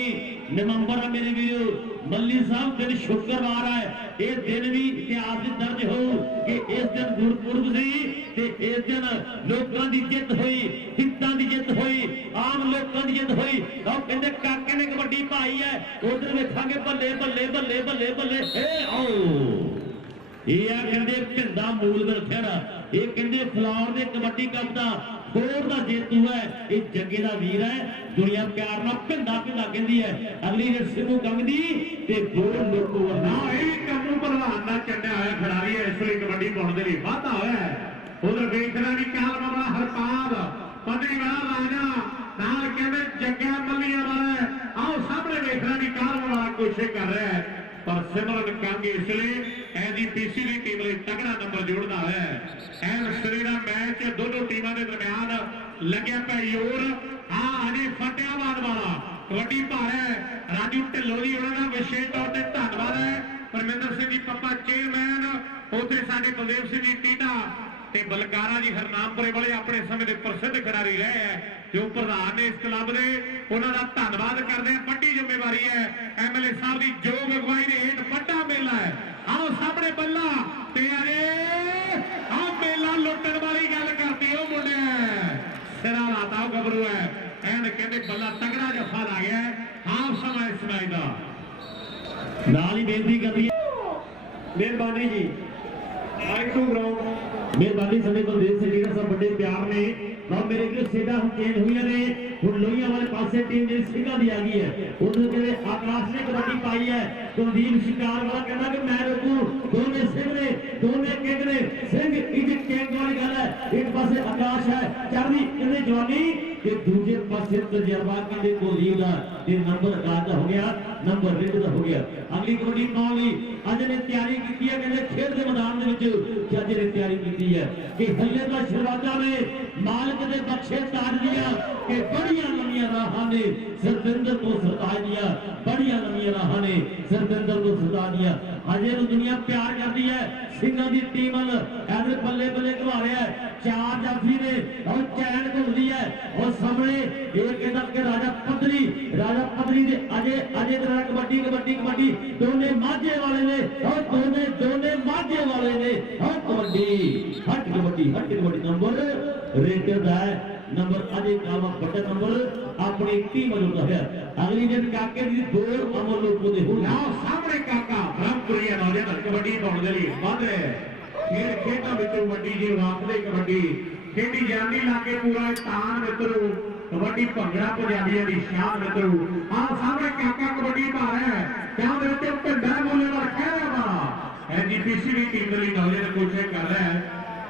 ਨਵੰਬਰ ਆ ਮੇਰੇ ਵੀਰੋ, ਮੱਲੀ ਸਾਹਿਬ ਦਿਨ ਸ਼ੁੱਕਰਵਾਰ ਹੈ। ਇਹ ਦਿਨ ਵੀ ਇਤਿਹਾਸ ਵਿੱਚ ਦਰਜ ਹੋਊ ਕਿ ਇਸ ਦਿਨ ਗੁਰਪੁਰਬ ਸੀ ਤੇ ਇਸ ਦਿਨ ਲੋਕਾਂ ਦੀ ਜਿੱਤ ਹੋਈ, ਹਿੱਤਾਂ ਦੀ ਜਿੱਤ ਹੋਈ, ਆਮ ਲੋਕਾਂ ਦੀ ਜਿੱਤ ਹੋਈ। ਲਓ ਕਹਿੰਦੇ ਕਾਕੇ ਨੇ ਕਬੱਡੀ ਪਾਈ ਹੈ, ਉਧਰ ਵੇਖਾਂਗੇ ਬੱਲੇ ਬੱਲੇ ਬੱਲੇ ਬੱਲੇ ਬੱਲੇ ਏ ਆਓ। ਇਹ ਆ ਕਹਿੰਦੇ ਢਿੰਦਾ ਮੂਲ ਵਰਖਿਆ, ਇਹ ਕਹਿੰਦੇ ਫਲੌਰ ਦੇ ਕਬੱਡੀ ਕੱਪ ਦਾ ਹੋਰ ਦਾ ਜੇਤੂ ਹੈ। ਇਹ ਜੱਗੇ ਦਾ ਵੀਰ ਹੈ, ਦੁਨੀਆ ਪਿਆਰ ਨਾਲ ਢਿੰਦਾ ਢਿੰਦਾ ਕਹਿੰਦੀ ਹੈ। ਅਗਲੀ ਰੇਡ ਸਿੱਧੂ ਕੰਗਦੀ ਤੇ ਗੋਲ ਲੋਕੋ ਨਾ ਇਹ ਕੰਨੂ ਪ੍ਰਧਾਨ ਦਾ ਚੱਡਿਆ ਹੋਇਆ ਖਿਡਾਰੀ ਹੈ, ਇਸ ਲਈ ਕਬੱਡੀ ਪਾਉਣ ਦੇ ਲਈ ਵਾਧਾ ਹੋਇਆ ਹੈ। ਉਧਰ ਵੇਖਣਾ ਵੀ ਕਾਲ ਮਾਮਲਾ ਹਰਪਾਲ ਪੰਦਰੀ ਵਾਲਾ ਰਾਜਾ ਨਾਲ ਕਹਿੰਦੇ ਜੱਗਾ ਮੱਲੀਆਂ ਵਾਲਾ। ਆਓ ਸਾਹਮਣੇ ਵੇਖਣਾ ਵੀ ਕਾਲ ਮਾਮਲਾ ਕੋਸ਼ਿਸ਼ ਕਰ ਰਿਹਾ ਹੈ, ਪਰ ਸਿਮਰਨ ਕੰਗ ਇਸ ਲਈ ਐਜੀਪੀਸੀ ਦੀ ਟੀਮ ਲਈ ਤਗੜਾ ਨੰਬਰ ਜੋੜਦਾ ਹੈ। ਐਨ ਸ੍ਰੀ ਦਾ ਮੈਚ ਦੋਨੋਂ ਟੀਮਾਂ ਦੇ ਦਰਮਿਆਨ ਲੱਗਿਆ ਪਿਆ ਜ਼ੋਰ। ਅਜੇ ਫਤਿਆਬਾਦ ਵਾਲਾ ਕਬੱਡੀ ਭਾਰਾ ਰਾਜੂ ਢਿੱਲੋਂ ਜੀ ਉਹਨਾਂ ਦਾ ਵਿਸ਼ੇਸ਼ ਤੌਰ ਤੇ ਧੰਨਵਾਦ ਹੈ। ਪਰਮਿੰਦਰ ਸਿੰਘ ਜੀ ਪੱਪਾ ਚੇਅਰਮੈਨ, ਉੱਥੇ ਸਾਡੇ ਬਲਦੇਵ ਸਿੰਘ ਜੀ ਟੀਟਾ ਤੇ ਬਲਕਾਰਾ ਜੀ ਹਰਨਾਮਪੁਰੇ ਵਾਲੇ ਆਪਣੇ ਸਮੇਂ ਦੇ ਪ੍ਰਸਿੱਧ ਖਿਡਾਰੀ ਰਹੇ ਹੈ, ਜੋ ਪ੍ਰਧਾਨ ਨੇ ਇਸ ਕਲੱਬ ਦੇ, ਉਹਨਾਂ ਦਾ ਧੰਨਵਾਦ ਕਰਦੇ ਆ। ਵੱਡੀ ਜ਼ਿੰਮੇਵਾਰੀ ਹੈ ਐਮਐਲਏ ਸਾਹਿਬ ਦੀ ਯੋਗ ਅਗਵਾਈ ਦੇ ਹੇਠ ਵੱਡਾ ਮੇਲਾ ਹੈ। ਆਓ ਸਾਹਮਣੇ ਬੱਲਾ ਤੇ ਆਹ ਮੇਲਾ ਲੁੱਟਣ ਵਾਲੀ ਗੱਲ ਕਰਦੀ ਉਹ ਮੁੰਡਿਆ ਸਿਰਾ ਲਾਤਾ ਉਹ ਗੱਭਰੂ ਹੈ। ਐਨ ਕਹਿੰਦੇ ਬੱਲਾ ਤਗੜਾ ਜੱਫਾ ਲਾ ਗਿਆ ਹਾਫ ਸਮਾਂ ਇਸ ਮੈਚ ਦਾ। ਨਾਲ ਹੀ ਬੇਨਤੀ ਕਰਦੀ ਹੈ, ਮਿਹਰਬਾਨੀ ਜੀ, ਆਈ ਟੂ ਗਰਾਊਂਡ। ਮਿਹਰਬਾਨੀ ਸਾਡੇ ਬਲਦੇਵ ਸਿੰਘ ਜੀ ਸਾਹਿਬ ਵੱਡੇ ਪਿਆਰ ਨੇ। ਲਓ ਮੇਰੇ ਵੀਰੋ ਸੇਡਾ ਹੁਣ ਚੇਂਜ ਹੋਈਆਂ ਨੇ, ਹੁਣ ਲੋਹੀਆਂ ਵਾਲੇ ਪਾਸੇ ਟੀਮ ਜਿਹੜੀ ਸਿੰਘਾਂ ਦੀ ਆ ਗਈ ਹੈ। ਉਧਰ ਜਿਹੜੇ ਆਕਾਸ਼ ਨੇ ਕਬੱਡੀ ਪਾਈ ਹੈ, ਕੁਲਦੀਪ ਸ਼ਿਕਾਰ ਵਾਲਾ ਕਹਿੰਦਾ ਕਿ ਮੈਂ ਰੋਕੂ, ਦੋਨੇ ਸਿੰਘ ਨੇ, ਦੋਨੇ ਕਿੰਗ ਨੇ। ਸਿੰਘ ਇੱਕ ਕਿੰਗ ਵਾਲੀ ਗੱਲ ਹੈ, ਇੱਕ ਪਾਸੇ ਆਕਾਸ਼ ਹੈ ਚੜ੍ਹਦੀ ਕਹਿੰਦੇ ਜਵਾਨੀ ਤੇ ਦੂਜੇ ਪਾਸੇ ਤਜਰਬਾ ਕਹਿੰਦੇ ਕੁਲਦੀਪ ਦਾ ਤੇ ਨੰਬਰ ਆਕਾਸ਼ ਦਾ ਹੋ ਗਿਆ, ਨੰਬਰ ਰਿੰਗ ਦਾ ਹੋ ਗਿਆ। ਅਗਲੀ ਕਬੱਡੀ ਪਾਉਣ ਲਈ ਅੱਜ ਨੇ ਤਿਆਰੀ ਕੀਤੀ ਹੈ, ਕਹਿੰਦੇ ਖੇਡ ਦੇ ਮੈਦਾਨ ਦੇ ਵਿੱਚ ਅੱਜ ਨੇ ਤਿਆਰੀ ਕੀਤੀ ਹੈ ਕਿ ਹੱਲੇ ਦਾ ਸ਼ਰਵਾਜਾ ਨੇ ਮਾਲਕ ਦੇ ਬਖਸ਼ੇ ਤਾਜ ਦੀਆਂ ਕਿ ਬੜੀਆਂ ਲੰਮੀਆਂ ਰਾਹਾਂ ਨੇ ਸਰਦਿੰਦਰ ਤੋਂ ਸਰਤਾਜ ਦੀਆਂ, ਬੜੀਆਂ ਲੰਮੀਆਂ ਰਾਹਾਂ ਨੇ ਸਰਦਿੰਦਰ ਤੋਂ ਸਰਤਾਜ ਦੀਆਂ। ਅਜੇ ਨੂੰ ਦੁਨੀਆ ਪਿਆਰ ਕਰਦੀ ਹੈ ਸਿੰਘਾਂ ਦੀ ਟੀਮ ਵੱਲ। ਐਵੇਂ ਬੱਲੇ ਬੱਲੇ ਘਵਾ ਰਿਹਾ ਚਾਰ ਜਾਫੀ ਨੇ, ਔਰ ਚੈਨ ਘੁੰਮਦੀ ਹੈ ਔਰ ਸਾਹਮਣੇ ਇਹ ਕਹਿੰਦਾ ਕਿ ਰਾਜਾ ਪੱਧਰੀ ਦੇ ਅਜੇ ਤਰ੍ਹਾਂ ਕਬੱਡੀ ਕਬੱਡੀ ਕਬੱਡੀ ਦੋਨੇ ਮਾਝੇ ਵਾਲੇ ਨੇ ਔਰ ਦੋਨੇ ਮਾਝੇ ਵਾਲੇ ਨੇ। ਔਰ ਕਬੱਡੀ ਹੱਟ ਕਬੱਡੀ ਨੰਬਰ ਰੇਟਰ ਦਾ ਨੰਬਰ ਅਜੇ ਕਾਵਾ ਵੱਡਾ ਨੰਬਰ ਆਪਣੀ ਟੀਮ ਵੱਲੋਂ ਹੋਇਆ। ਅਗਲੀ ਦਿਨ ਕਾਕੇ ਦੀ ਗੋਲ ਅਮਰ ਲੋਕੋ ਦੇ ਹੋ ਲਓ ਸਾਹਮਣੇ ਕਾਕਾ ਬ੍ਰਹਮਪੁਰੀਆ ਨੌਜਵਾਨ ਕਬੱਡੀ ਪਾਉਣ ਦੇ ਲਈ ਵੱਧ ਰਿਹਾ ਹੈ। ਖੇਡਾਂ ਵਿੱਚੋਂ ਵੱਡੀ ਜੀ ਵਾਸਤੇ ਕਬੱਡੀ ਖੇਡੀ ਜਾਂਦੀ ਲਾਗੇ ਪੂਰਾ ਤਾਨ ਮਿੱਤਰੋ, ਕਬੱਡੀ ਭੰਗੜਾ ਪੰਜਾਬੀਆਂ ਦੀ ਸ਼ਾਨ ਮਿੱਤਰੋ। ਆਹ ਸਾਹਮਣੇ ਕਾਕਾ ਕਬੱਡੀ ਪਾ ਰਿਹਾ ਹੈ, ਕਿਉਂ ਦੇ ਉੱਤੇ ਭਿੰਡਾ ਮੋਲੇ ਵਾਲਾ ਕਹਿ ਵਾਲਾ ਐਜੀਪੀਸੀ ਦੀ ਟੀਮ ਦੇ ਲਈ ਨੌਜਵਾਨ ਕੋਸ਼ਿਸ਼ ਕਰ ਰਿਹਾ ਹੈ,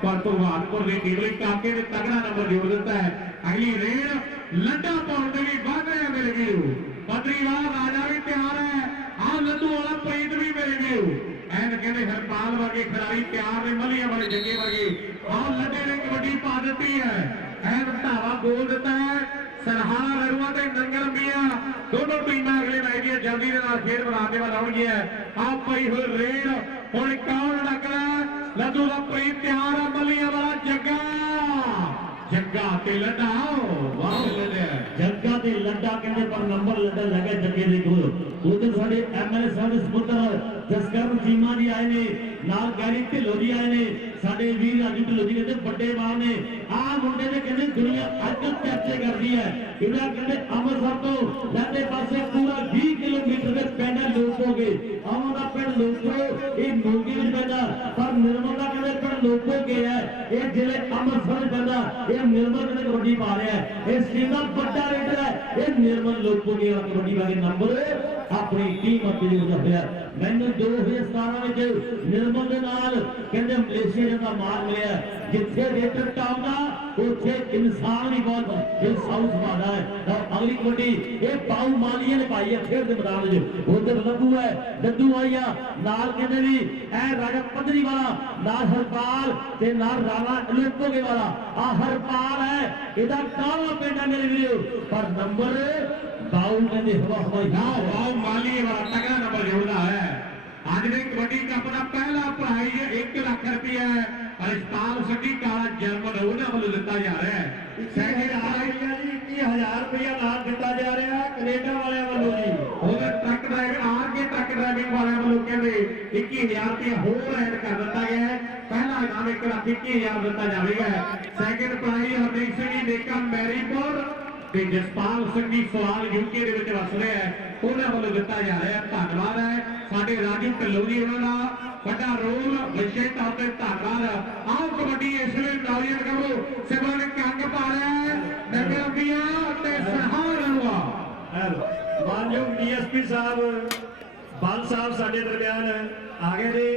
ਪਰ ਭਗਵਾਨਪੁਰ ਦੀ ਟੀਮ ਲਈ ਕਾਕੇ ਨੇ ਤਗੜਾ ਨੰਬਰ ਜੋੜ ਦਿੱਤਾ ਹੈ। ਅਗਲੀ ਰੇਡ ਲੱਡਾ ਪਾਉਣ ਦੇ ਲਈ ਵੱਧ ਰਿਹਾ ਮੇਰੇ ਵੀਰੋ। ਪੱਧਰੀਵਾਲ ਰਾਜਾ ਵੀ ਤਿਆਰ ਹੈ, ਆਹ ਲੱਡੂ ਵਾਲਾ ਪ੍ਰੀਤ ਵੀ ਮੇਰੇ ਵੀਰੋ। ਐਨ ਕਹਿੰਦੇ ਹਰਪਾਲ ਵਰਗੇ ਖਿਡਾਰੀ ਤਿਆਰ ਨੇ, ਮੱਲੀਆਂ ਵਾਲੇ ਜੱਗੇ ਵਰਗੇ। ਆਹ ਲੱਡੇ ਨੇ ਕਬੱਡੀ ਪਾ ਦਿੱਤੀ ਹੈ, ਐਨ ਧਾਵਾ ਗੋਲ ਦਿੱਤਾ ਹੈ। ਸਰਹਾਰਾ ਰੜੂਆ ਤੇ ਨੰਗਲ ਮੀਆਂ ਦੋਨੋਂ ਟੀਮਾਂ ਅਗਲੇ ਮੈਚ ਦੀਆਂ ਜਲਦੀ ਦੇ ਨਾਲ ਖੇਡ ਮੈਦਾਨ ਦੇ ਵੱਲ ਆਉਣਗੀਆਂ। ਆਹ ਪਈ ਹੋਈ ਰੇਡ ਹੁਣ ਕੌਣ ਲੱਗਦਾ, ਲੱਡੂ ਦਾ ਪ੍ਰੀਤ ਤਿਆਰ ਆ, ਮੱਲੀਆਂ ਵਾਲਾ ਜੱਗਾ ਤੇ ਲੱਡਾ। ਵਾਹ ਲੱਡਾ ਜੱਗਾ ਤੇ ਲੱਡਾ ਕਹਿੰਦੇ ਪਰ ਨੰਬਰ ਲੱਡਾ ਲੱਗਾ ਜੱਗੇ ਦੇ ਕੋਲ। ਉਧਰ ਸਾਡੇ ਐਮਐਲਏ ਸਾਹਿਬ ਦੇ ਸਪੁੱਤਰ ਜਸਕਰਨ ਚੀਮਾ ਜੀ ਆਏ ਨੇ, ਨਾਲ ਗੈਰੀ ਢਿੱਲੋਂ ਜੀ ਆਏ ਨੇ, ਸਾਡੇ ਵੀਰ ਰਾਜੂ ਢਿੱਲੋਂ ਜੀ ਕਹਿੰਦੇ ਵੱਡੇ ਬਾਲ ਨੇ। ਆਹ ਮੁੰਡੇ ਦੇ ਕਹਿੰਦੇ ਦੁਨੀਆ ਅੱਜ ਚਰਚੇ ਕਰਦੀ ਹੈ। ਇਹਦਾ ਕਹਿੰਦੇ ਅੰਮ੍ਰਿਤਸਰ ਤੋਂ ਲੱਡੇ ਪਾਸੇ ਪੂਰਾ 20 ਕਿਲੋਮੀਟਰ ਦੇ ਪਿੰਡ ਲੋਕੋਗੇ। ਆਵਾਂ ਦਾ ਪਿੰਡ ਲੋਕੋ ਇਹ ਮੋਗੇ ਵਿੱਚ ਪੈਂਦਾ, ਪਰ ਨਿਰਮਲ ਦਾ ਕਹਿੰਦੇ ਪਿੰਡ ਲੋਕੋਗੇ ਹੈ, ਇਹ ਜ਼ਿਲ੍ਹੇ ਅੰਮ੍ਰਿਤਸਰ ਵਿੱਚ ਪੈਂਦਾ। ਇਹ ਨਿਰਮਲ ਕਹਿੰਦੇ ਕਬੱਡੀ ਪਾ ਰਿਹਾ ਹੈ, ਇਸ ਟੀਮ ਦਾ ਵੱਡਾ ਰੇਡਰ ਹੈ ਇਹ ਨਿਰਮਲ ਲੋਕੋਗੇ ਵਾਲਾ ਕਬੱਡੀ ਵਾਲੇ ਨੰਬਰ ਆਪਣੀ ਟੀਮ ਅੱਗੇ ਲਿਖਦਾ ਹੋਇਆ। ਮੈਨੂੰ 2017 ਵਿੱਚ ਨਿਰਮਲ ਦੇ ਨਾਲ ਕਹਿੰਦੇ ਮਲੇਸ਼ੀਆ ਦਾ ਮਾਰ ਮਿਲਿਆ, ਜਿੱਥੇ ਰੇਡਰ ਟਾਪ ਦਾ ਉੱਥੇ ਇਨਸਾਨ ਵੀ ਬਹੁਤ ਇਹ ਸਾਊਥ ਵਾਦਾ ਹੈ। ਅਗਲੀ ਕਬੱਡੀ ਇਹ ਬਾਊ ਮਾਲੀਆ ਨੇ ਪਾਈ ਹੈ ਖੇਡ ਦੇ ਮੈਦਾਨ ਵਿੱਚ। ਉਧਰ ਲੱਡੂ ਹੈ, ਲੱਡੂ ਆਈਆ ਨਾਲ ਕਹਿੰਦੇ ਵੀ ਇਹ ਰਾਜਾ ਪੱਧਰੀ ਵਾਲਾ, ਨਾਲ ਹਰਪਾਲ ਤੇ ਨਾਲ ਰਾਣਾ ਲੋਕੋਗੇ ਵਾਲਾ। ਆ ਹਰਪਾਲ ਹੈ, ਇਹਦਾ ਕਾਵਾ ਪਿੰਡ ਹੈ ਮੇਰੇ ਵੀਰੋ, ਪਰ ਨੰਬਰ ਬਾਊ ਕਹਿੰਦੇ ਹਵਾਈ ਬਾਊ ਮਾਲੀ ਵਾਲਾ ਤਗੜਾ ਨੰਬਰ ਜੋੜਦਾ ਹੈ। ਅੱਜ ਦੇ ਕਬੱਡੀ ਕੱਪ ਦਾ ਪਹਿਲਾ ਪ੍ਰਾਈਜ਼ 1 ਲੱਖ ਰੁਪਇਆ ਹੈ। ਰਿਸ਼ਪਾਲ ਕਾਲਾ ਜਰਮਨ ਉਹਨਾਂ ਵੱਲੋਂ ਦਿੱਤਾ ਜਾ ਰਿਹਾ ਹੈ। ਸੈਕਿੰਡ ਪ੍ਰਾਈਜ਼ ਜੀ 21000 ਰੁਪਇਆ ਨਾਲ ਦਿੱਤਾ ਜਾ ਰਿਹਾ ਕੈਨੇਡਾ ਵਾਲਿਆਂ ਵੱਲੋਂ ਜੀ। ਉਹਦਾ truck driver RK truck driving ਵਾਲਿਆਂ ਵੱਲੋਂ ਕਹਿੰਦੇ 21000 ਰੁਪਇਆ ਹੋਰ ਐਡ ਕਰ ਦਿੱਤਾ ਗਿਆ ਹੈ। ਪਹਿਲਾ ਇਨਾਮ 1,21,000 ਦਿੱਤਾ ਜਾਵੇਗਾ। ਸੈਕਿੰਡ ਪ੍ਰਾਈਜ਼ ਹਰਦੀਪ ਸਿੰਘ ਜੀ ਨੇਕਾ ਮੈਰੀਪੁਰ ਤੇ ਜਸਪਾਲ ਸਿੰਘ ਦੀ ਸਵਾਲ ਯੂਕੇ ਦੇ ਵਿੱਚ ਵਸਦੇ ਹੈ, ਉਹਨਾਂ ਵੱਲੋਂ ਦਿੱਤਾ ਜਾ ਰਿਹਾ। ਧੰਨਵਾਦ ਹੈ ਸਾਡੇ ਰਾਜੂ ਢਿੱਲੋਂ ਜੀ, ਉਹਨਾਂ ਦਾ ਵੱਡਾ ਰੋਲ ਵਿਸ਼ੇਸ਼ ਤੌਰ ਤੇ ਧੰਨਵਾਦ। ਆਹ ਕਬੱਡੀ ਇਸ ਵੇਲੇ ਨੌਜਵਾਨ ਗੱਭਰੂ ਸਿਮਰਨ ਕੰਗ ਪਾ ਰਿਹਾ ਨਗਰ ਦੀਆਂ ਤੇ ਸਹਾਰਨਵਾ। ਮਾਨਯੋਗ ਡੀਐਸਪੀ ਸਾਹਿਬ ਬਲ ਸਾਹਿਬ ਸਾਡੇ ਦਰਮਿਆਨ ਆ ਗਏ ਨੇ।